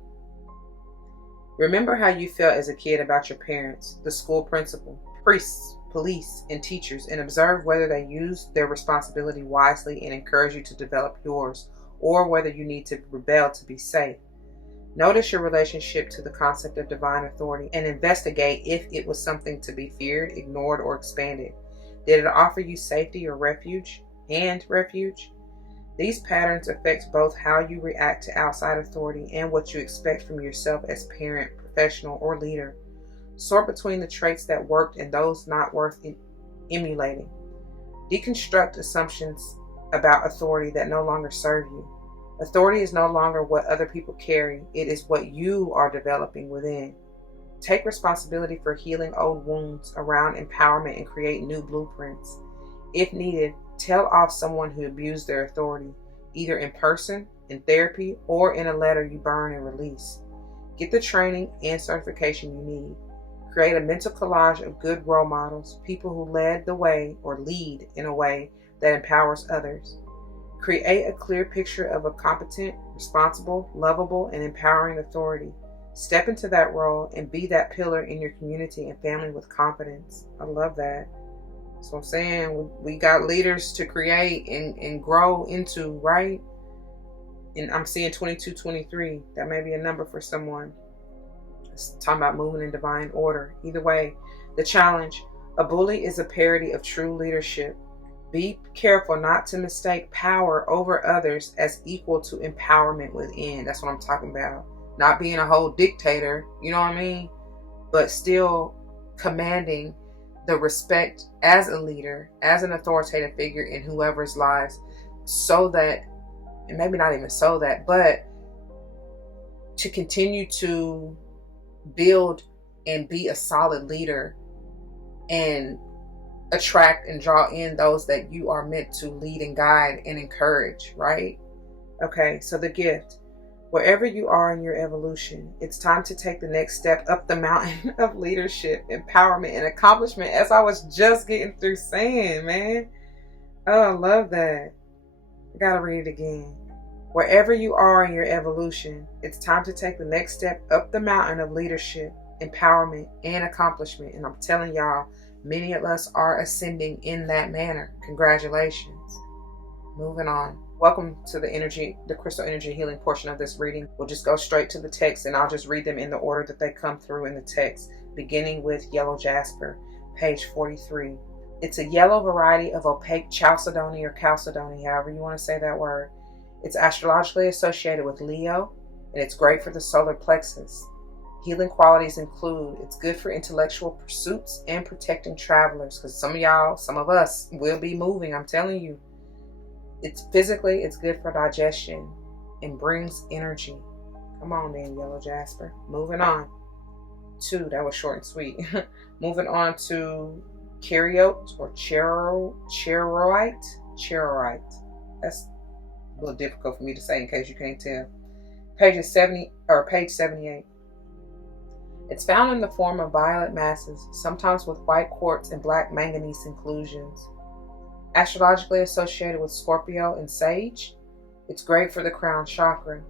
remember how you felt as a kid about your parents, the school principal, priests, police, and teachers, and observe whether they use their responsibility wisely and encourage you to develop yours, or whether you need to rebel to be safe. Notice your relationship to the concept of divine authority and investigate if it was something to be feared, ignored, or expanded. Did it offer you safety or refuge? These patterns affect both how you react to outside authority and what you expect from yourself as parent, professional, or leader. Sort between the traits that worked and those not worth emulating. Deconstruct assumptions about authority that no longer serve you. Authority is no longer what other people carry. It is what you are developing within. Take responsibility for healing old wounds around empowerment and create new blueprints. If needed, tell off someone who abused their authority, either in person in therapy, or in a letter you burn and release. Get the training and certification you need. Create a mental collage of good role models, people who led the way or lead in a way that empowers others. Create a clear picture of a competent, responsible, lovable, and empowering authority. Step into that role and be that pillar in your community and family with confidence. I love that. That's what I'm saying. We got leaders to create and grow into, right? And I'm seeing 2223. That may be a number for someone. It's talking about moving in divine order. Either way, the challenge. A bully is a parody of true leadership. Be careful not to mistake power over others as equal to empowerment within. That's what I'm talking about. Not being a whole dictator, you know what I mean? But still commanding the respect as a leader, as an authoritative figure in whoever's lives, so that, and maybe not even so that, but to continue to build and be a solid leader and attract and draw in those that you are meant to lead and guide and encourage, right? Okay, so the gift. Wherever you are in your evolution, it's time to take the next step up the mountain of leadership, empowerment, and accomplishment, as I was just getting through saying, man. Oh, I love that. I gotta read it again. Wherever you are in your evolution, it's time to take the next step up the mountain of leadership, empowerment, and accomplishment. And I'm telling y'all, many of us are ascending in that manner. Congratulations. Moving on. Welcome to the crystal energy healing portion of this reading. We'll just go straight to the text, and I'll just read them in the order that they come through in the text, beginning with yellow jasper, page 43. It's a yellow variety of opaque chalcedony or chalcedony, however you want to say that word. It's astrologically associated with Leo, and it's great for the solar plexus. Healing qualities include, it's good for intellectual pursuits and protecting travelers, because some of us will be moving, I'm telling you. It's good for digestion and brings energy. Come on then, yellow jasper. Moving on to, that was short and sweet. Moving on to Cariote or Charoite. That's a little difficult for me to say in case you can't tell. Page 78. It's found in the form of violet masses, sometimes with white quartz and black manganese inclusions. Astrologically associated with Scorpio and Sage, it's great for the crown chakra.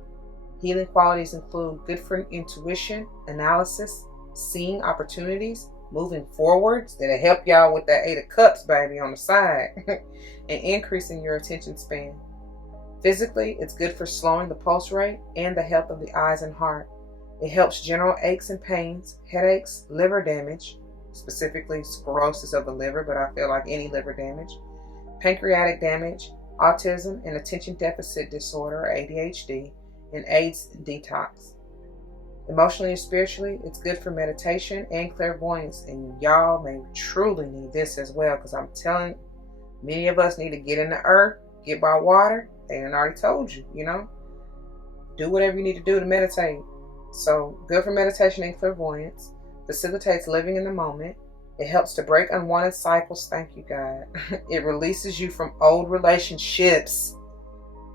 Healing qualities include good for intuition, analysis, seeing opportunities, moving forwards. That'll help y'all with that 8 of Cups, baby, on the side, and increasing your attention span. Physically, it's good for slowing the pulse rate and the health of the eyes and heart. It helps general aches and pains, headaches, liver damage, specifically sclerosis of the liver, but I feel like any liver damage, pancreatic damage, autism and attention deficit disorder, or ADHD, and AIDS detox. Emotionally and spiritually, it's good for meditation and clairvoyance, and y'all may truly need this as well, because I'm telling you, many of us need to get in the earth, get by water. They done already told you, do whatever you need to do to meditate. So good for meditation and clairvoyance, facilitates living in the moment. It helps to break unwanted cycles. Thank you, God. It releases you from old relationships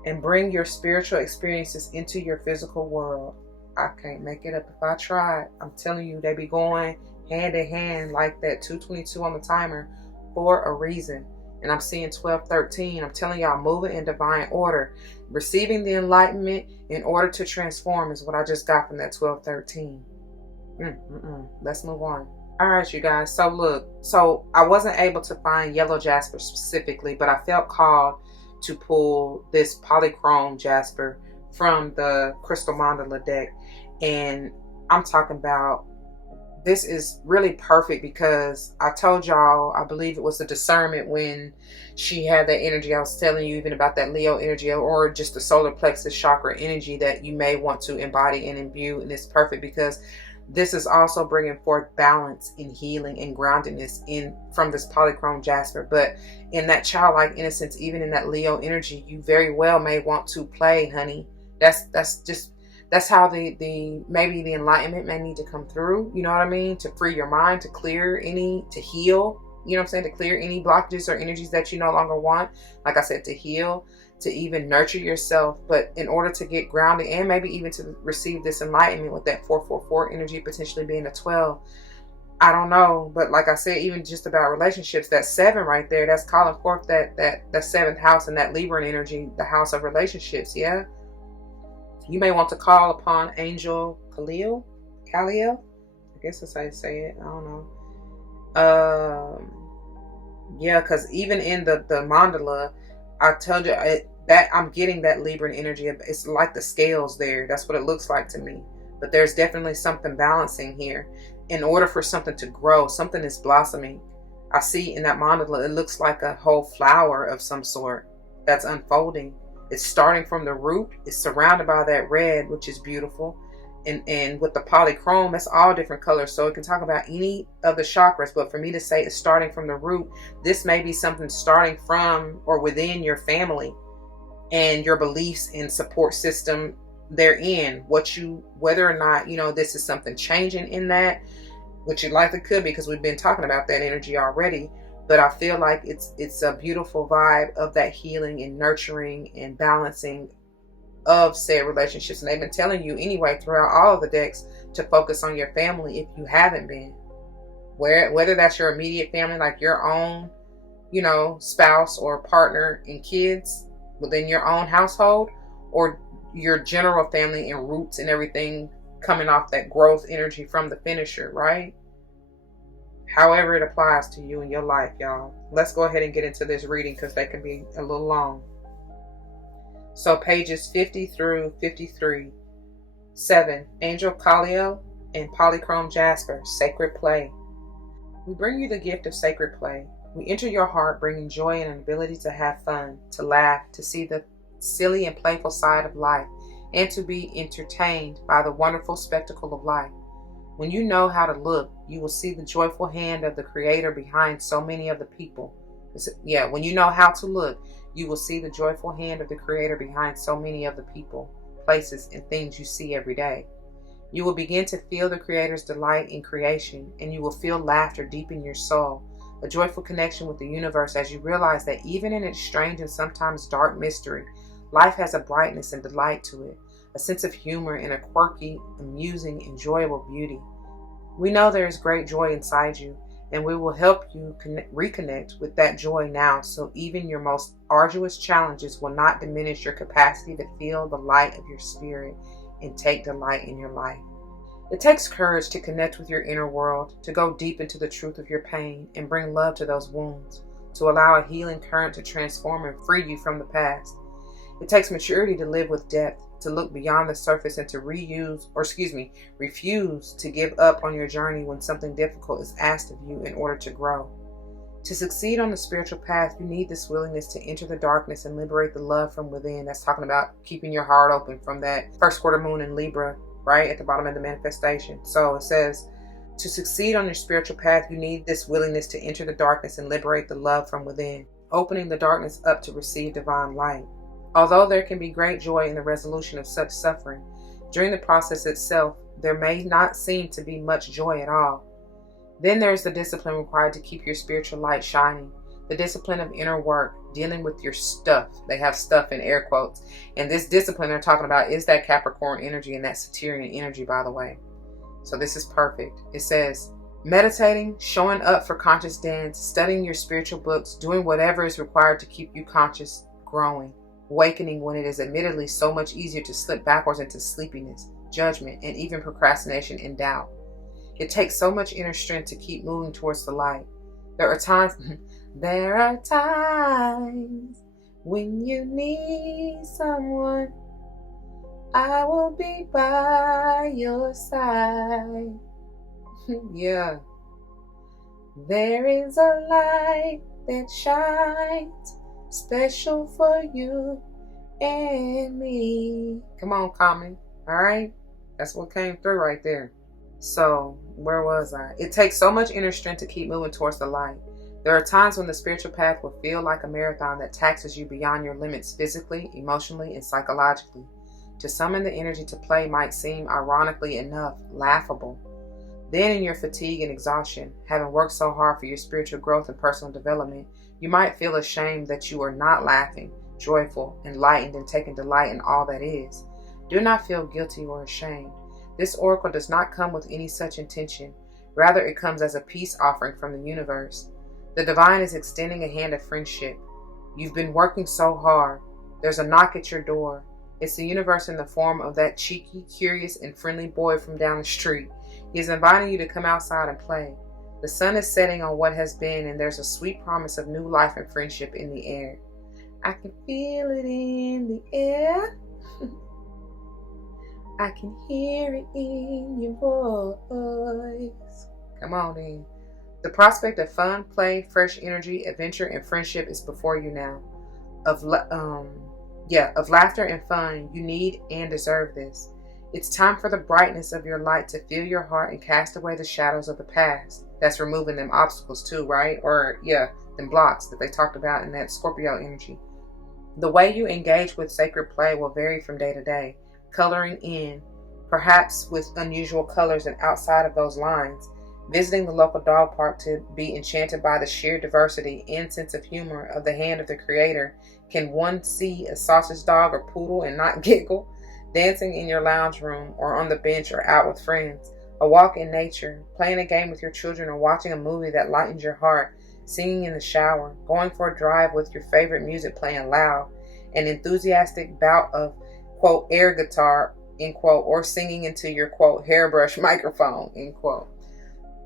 and bring your spiritual experiences into your physical world. I can't make it up if I tried. I'm telling you, they be going hand in hand like that 222 on the timer for a reason. And I'm seeing 1213. I'm telling y'all, moving in divine order. Receiving the enlightenment in order to transform is what I just got from that 1213. Let's move on. All right, you guys. So look, I wasn't able to find yellow jasper specifically, but I felt called to pull this polychrome jasper from the crystal mandala deck. And I'm talking about, this is really perfect because I told y'all, I believe it was the discernment when she had that energy. I was telling you even about that Leo energy or just the solar plexus chakra energy that you may want to embody and imbue. And it's perfect because this is also bringing forth balance in healing and groundedness from this polychrome jasper. But in that childlike innocence, even in that Leo energy, you very well may want to play, honey. That's how maybe the enlightenment may need to come through. You know what I mean? To free your mind, to heal. You know what I'm saying? To clear any blockages or energies that you no longer want. Like I said, to heal, to even nurture yourself. But in order to get grounded and maybe even to receive this enlightenment with that 444 energy potentially being a 12, I don't know. But like I said, even just about relationships, that 7 right there, that's calling forth that 7th house and that Libran energy, the house of relationships. Yeah, you may want to call upon Angel Khalil. I guess that's how you say it. I don't know. Yeah, because even in the mandala, I told you that I'm getting that Libran energy. It's like the scales there. That's what it looks like to me. But there's definitely something balancing here. In order for something to grow, something is blossoming. I see in that mandala, it looks like a whole flower of some sort that's unfolding. It's starting from the root. It's surrounded by that red, which is beautiful. And with the polychrome, it's all different colors. So it can talk about any of the chakras. But for me to say it's starting from the root, this may be something starting from or within your family and your beliefs and support system therein. Whether or not, this is something changing in that, which it likely could be, because we've been talking about that energy already. But I feel like it's a beautiful vibe of that healing and nurturing and balancing of said relationships. And they've been telling you anyway throughout all of the decks to focus on your family if you haven't been. Whether that's your immediate family, like your own, spouse or partner and kids within your own household, or your general family and roots and everything coming off that growth energy from the finisher, right? However it applies to you in your life, y'all. Let's go ahead and get into this reading because they can be a little long. So pages 50 through 53. 7. Angel Khalil and Polychrome Jasper, Sacred Play. We bring you the gift of sacred play. We enter your heart bringing joy and an ability to have fun, to laugh, to see the silly and playful side of life, and to be entertained by the wonderful spectacle of life. When you know how to look, you will see the joyful hand of the Creator behind so many of the people. When you know how to look, you will see the joyful hand of the Creator behind so many of the people, places, and things you see every day. You will begin to feel the Creator's delight in creation, and you will feel laughter deep in your soul, a joyful connection with the universe as you realize that even in its strange and sometimes dark mystery, life has a brightness and delight to it, a sense of humor and a quirky, amusing, enjoyable beauty. We know there is great joy inside you, and we will help you reconnect with that joy now, so even your most arduous challenges will not diminish your capacity to feel the light of your spirit and take delight in your life. It takes courage to connect with your inner world, to go deep into the truth of your pain and bring love to those wounds, to allow a healing current to transform and free you from the past. It takes maturity to live with depth, to look beyond the surface and to refuse to give up on your journey when something difficult is asked of you in order to grow. To succeed on the spiritual path, you need this willingness to enter the darkness and liberate the love from within. That's talking about keeping your heart open from that first quarter moon in Libra, right at the bottom of the manifestation. So it says, to succeed on your spiritual path, you need this willingness to enter the darkness and liberate the love from within, opening the darkness up to receive divine light. Although there can be great joy in the resolution of such suffering, during the process itself, there may not seem to be much joy at all. Then there's the discipline required to keep your spiritual light shining, the discipline of inner work, dealing with your stuff. They have stuff in air quotes. And this discipline they're talking about is that Capricorn energy and that Sagittarian energy, by the way. So this is perfect. It says, meditating, showing up for conscious dance, studying your spiritual books, doing whatever is required to keep you conscious, growing, awakening when it is admittedly so much easier to slip backwards into sleepiness, judgment, and even procrastination and doubt. It takes so much inner strength to keep moving towards the light. There are times when you need someone. I will be by your side. Yeah. There is a light that shines special for you and me. Come on, Common. All right? That's what came through right there. So, where was I? It takes so much inner strength to keep moving towards the light. There are times when the spiritual path will feel like a marathon that taxes you beyond your limits physically, emotionally, and psychologically. To summon the energy to play might seem, ironically enough, laughable. Then in your fatigue and exhaustion, having worked so hard for your spiritual growth and personal development, you might feel ashamed that you are not laughing, joyful, enlightened, and taking delight in all that is. Do not feel guilty or ashamed. This oracle does not come with any such intention. Rather, it comes as a peace offering from the universe. The divine is extending a hand of friendship. You've been working so hard. There's a knock at your door. It's the universe in the form of that cheeky, curious, and friendly boy from down the street. He is inviting you to come outside and play. The sun is setting on what has been, and there's a sweet promise of new life and friendship in the air. I can feel it in the air. I can hear it in your voice. Come on in. The prospect of fun, play, fresh energy, adventure, and friendship is before you now. Of laughter and fun, you need and deserve this. It's time for the brightness of your light to fill your heart and cast away the shadows of the past. That's removing them obstacles too, right? Or, them blocks that they talked about in that Scorpio energy. The way you engage with sacred play will vary from day to day. Coloring in, perhaps with unusual colors and outside of those lines. Visiting the local dog park to be enchanted by the sheer diversity and sense of humor of the hand of the creator. Can one see a sausage dog or poodle and not giggle? Dancing in your lounge room or on the bench or out with friends. A walk in nature, playing a game with your children or watching a movie that lightens your heart. Singing in the shower, going for a drive with your favorite music playing loud. An enthusiastic bout of, quote, air guitar, end quote, or singing into your, quote, hairbrush microphone, end quote.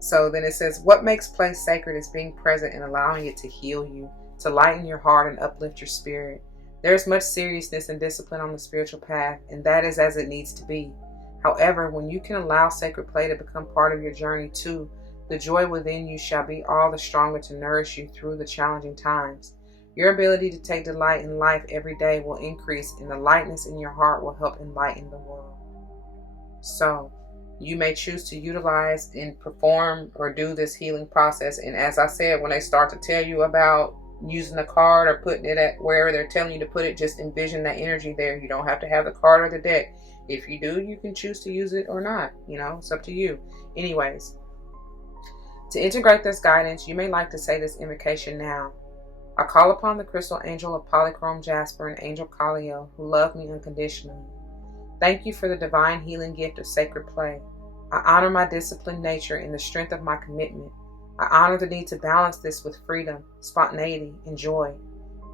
So then it says, what makes play sacred is being present and allowing it to heal you, to lighten your heart and uplift your spirit. There is much seriousness and discipline on the spiritual path, and that is as it needs to be. However, when you can allow sacred play to become part of your journey too, the joy within you shall be all the stronger to nourish you through the challenging times. Your ability to take delight in life every day will increase, and the lightness in your heart will help enlighten the world. So, you may choose to utilize and perform or do this healing process. And as I said, when they start to tell you about using a card or putting it at where they're telling you to put it, just envision that energy there. You don't have to have the card or the deck. If you do, you can choose to use it or not. It's up to you. Anyways, to integrate this guidance, you may like to say this invocation now. I call upon the crystal angel of polychrome jasper and angel Kaliel, who love me unconditionally. Thank you for the divine healing gift of sacred play. I honor my disciplined nature and the strength of my commitment. I honor the need to balance this with freedom, spontaneity, and joy.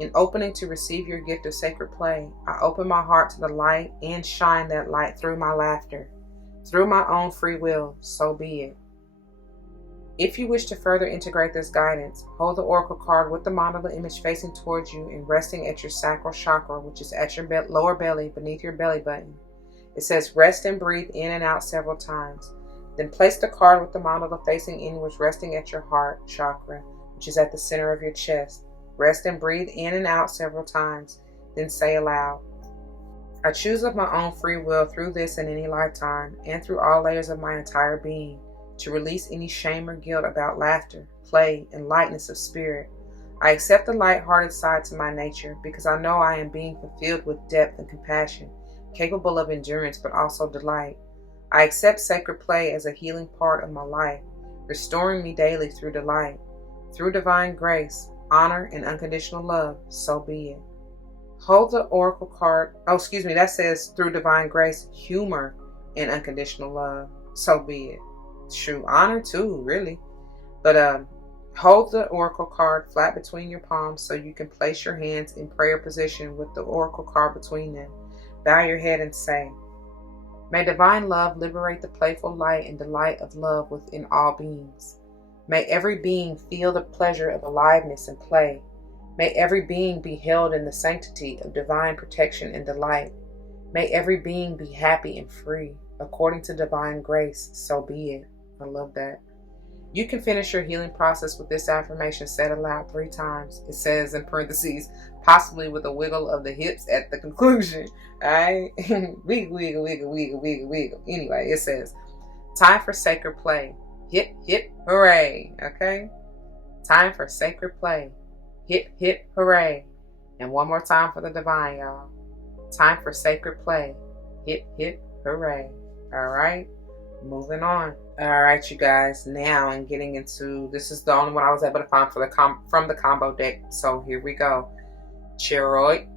In opening to receive your gift of sacred play, I open my heart to the light and shine that light through my laughter. Through my own free will, so be it. If you wish to further integrate this guidance, hold the oracle card with the mandala image facing towards you and resting at your sacral chakra, which is at your lower belly beneath your belly button. It says rest and breathe in and out several times. Then place the card with the mandala facing inwards, resting at your heart chakra, which is at the center of your chest. Rest and breathe in and out several times. Then say aloud, I choose of my own free will through this and any lifetime, and through all layers of my entire being, to release any shame or guilt about laughter, play, and lightness of spirit. I accept the light-hearted side to my nature because I know I am being fulfilled with depth and compassion, capable of endurance but also delight. I accept sacred play as a healing part of my life, restoring me daily through delight. Through divine grace, honor, and unconditional love, so be it. Hold the oracle card, that says through divine grace, humor, and unconditional love, so be it. True honor too, really. But hold the oracle card flat between your palms so you can place your hands in prayer position with the oracle card between them. Bow your head and say, may divine love liberate the playful light and delight of love within all beings. May every being feel the pleasure of aliveness and play. May every being be held in the sanctity of divine protection and delight. May every being be happy and free, according to divine grace, so be it. I love that. You can finish your healing process with this affirmation said aloud 3 times. It says in parentheses, possibly with a wiggle of the hips at the conclusion. Alright? Wiggle, wiggle, wiggle, wiggle, wiggle, wiggle. Anyway, it says, time for sacred play. Hip, hip, hooray. Okay? Time for sacred play. Hip, hip, hooray. And one more time for the divine, y'all. Time for sacred play. Hip, hip, hooray. Alright? Moving on. Alright, you guys. Now I'm getting into, this is the only one I was able to find from the combo deck. So here we go. Cheroite.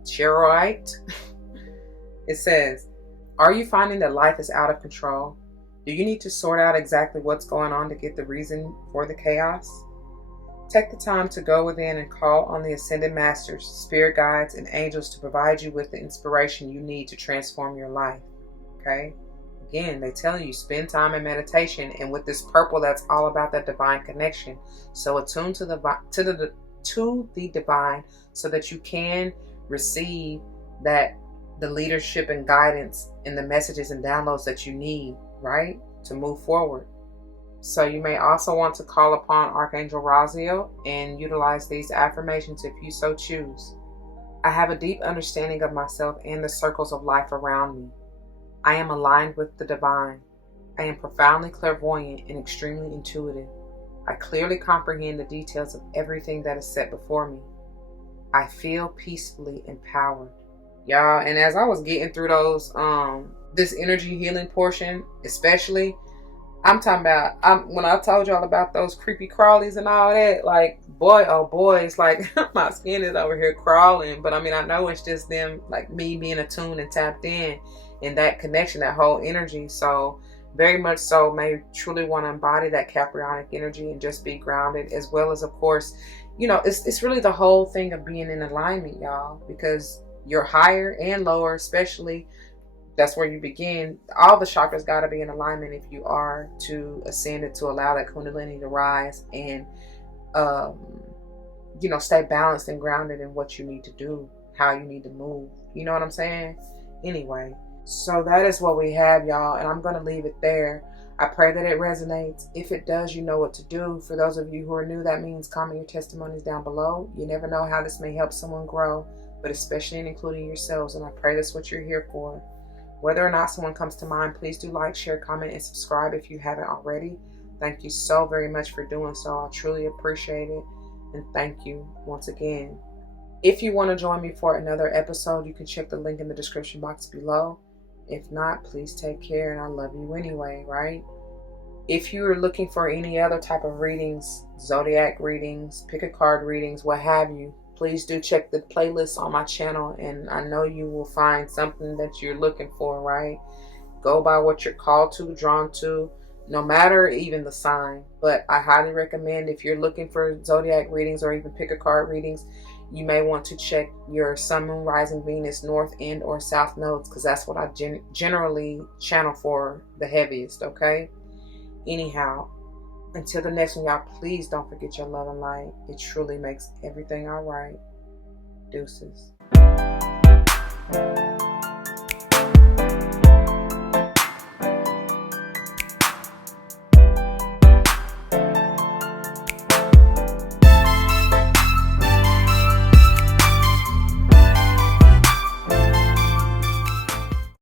It says, are you finding that life is out of control? Do you need to sort out exactly what's going on to get the reason for the chaos? Take the time to go within and call on the Ascended Masters, Spirit Guides, and Angels to provide you with the inspiration you need to transform your life. Okay? Again, they tell you spend time in meditation, and with this purple, that's all about that divine connection. So attune to the divine, so that you can receive the leadership and guidance and the messages and downloads that you need, right, to move forward. So you may also want to call upon Archangel Raziel and utilize these affirmations if you so choose. I have a deep understanding of myself and the circles of life around me. I am aligned with the divine. I am profoundly clairvoyant and extremely intuitive. I clearly comprehend the details of everything that is set before me. I feel peacefully empowered. Y'all, and as I was getting through those, this energy healing portion, especially, I'm talking about, when I told y'all about those creepy crawlies and all that, like, boy, oh boy, it's like my skin is over here crawling. But I mean, I know it's just them, like me being attuned and tapped in that connection, that whole energy. So very much so may truly want to embody that Caprionic energy and just be grounded, as well as, of course, you know, it's really the whole thing of being in alignment, y'all, because you're higher and lower, especially, that's where you begin. All the chakras got to be in alignment if you are to ascend and to allow that Kundalini to rise and, you know, stay balanced and grounded in what you need to do, how you need to move. You know what I'm saying? Anyway, so that is what we have, y'all, and I'm going to leave it there. I pray that it resonates. If it does, you know what to do. For those of you who are new, that means comment your testimonies down below. You never know how this may help someone grow, but especially in including yourselves, and I pray that's what you're here for. Whether or not someone comes to mind, please do like, share, comment, and subscribe if you haven't already. Thank you so very much for doing so. I truly appreciate it, and thank you once again. If you want to join me for another episode, you can check the link in the description box below. If not, please take care, and I love you anyway, right? If you are looking for any other type of readings, zodiac readings, pick a card readings, what have you, please do check the playlist on my channel, and I know you will find something that you're looking for, right? Go by what you're called to, drawn to, no matter even the sign. But I highly recommend, if you're looking for zodiac readings or even pick a card readings, you may want to check your Sun, Moon, Rising, Venus, North and or South nodes, because that's what I generally channel for the heaviest, okay? Anyhow, until the next one, y'all, please don't forget your love and light. It truly makes everything all right. Deuces.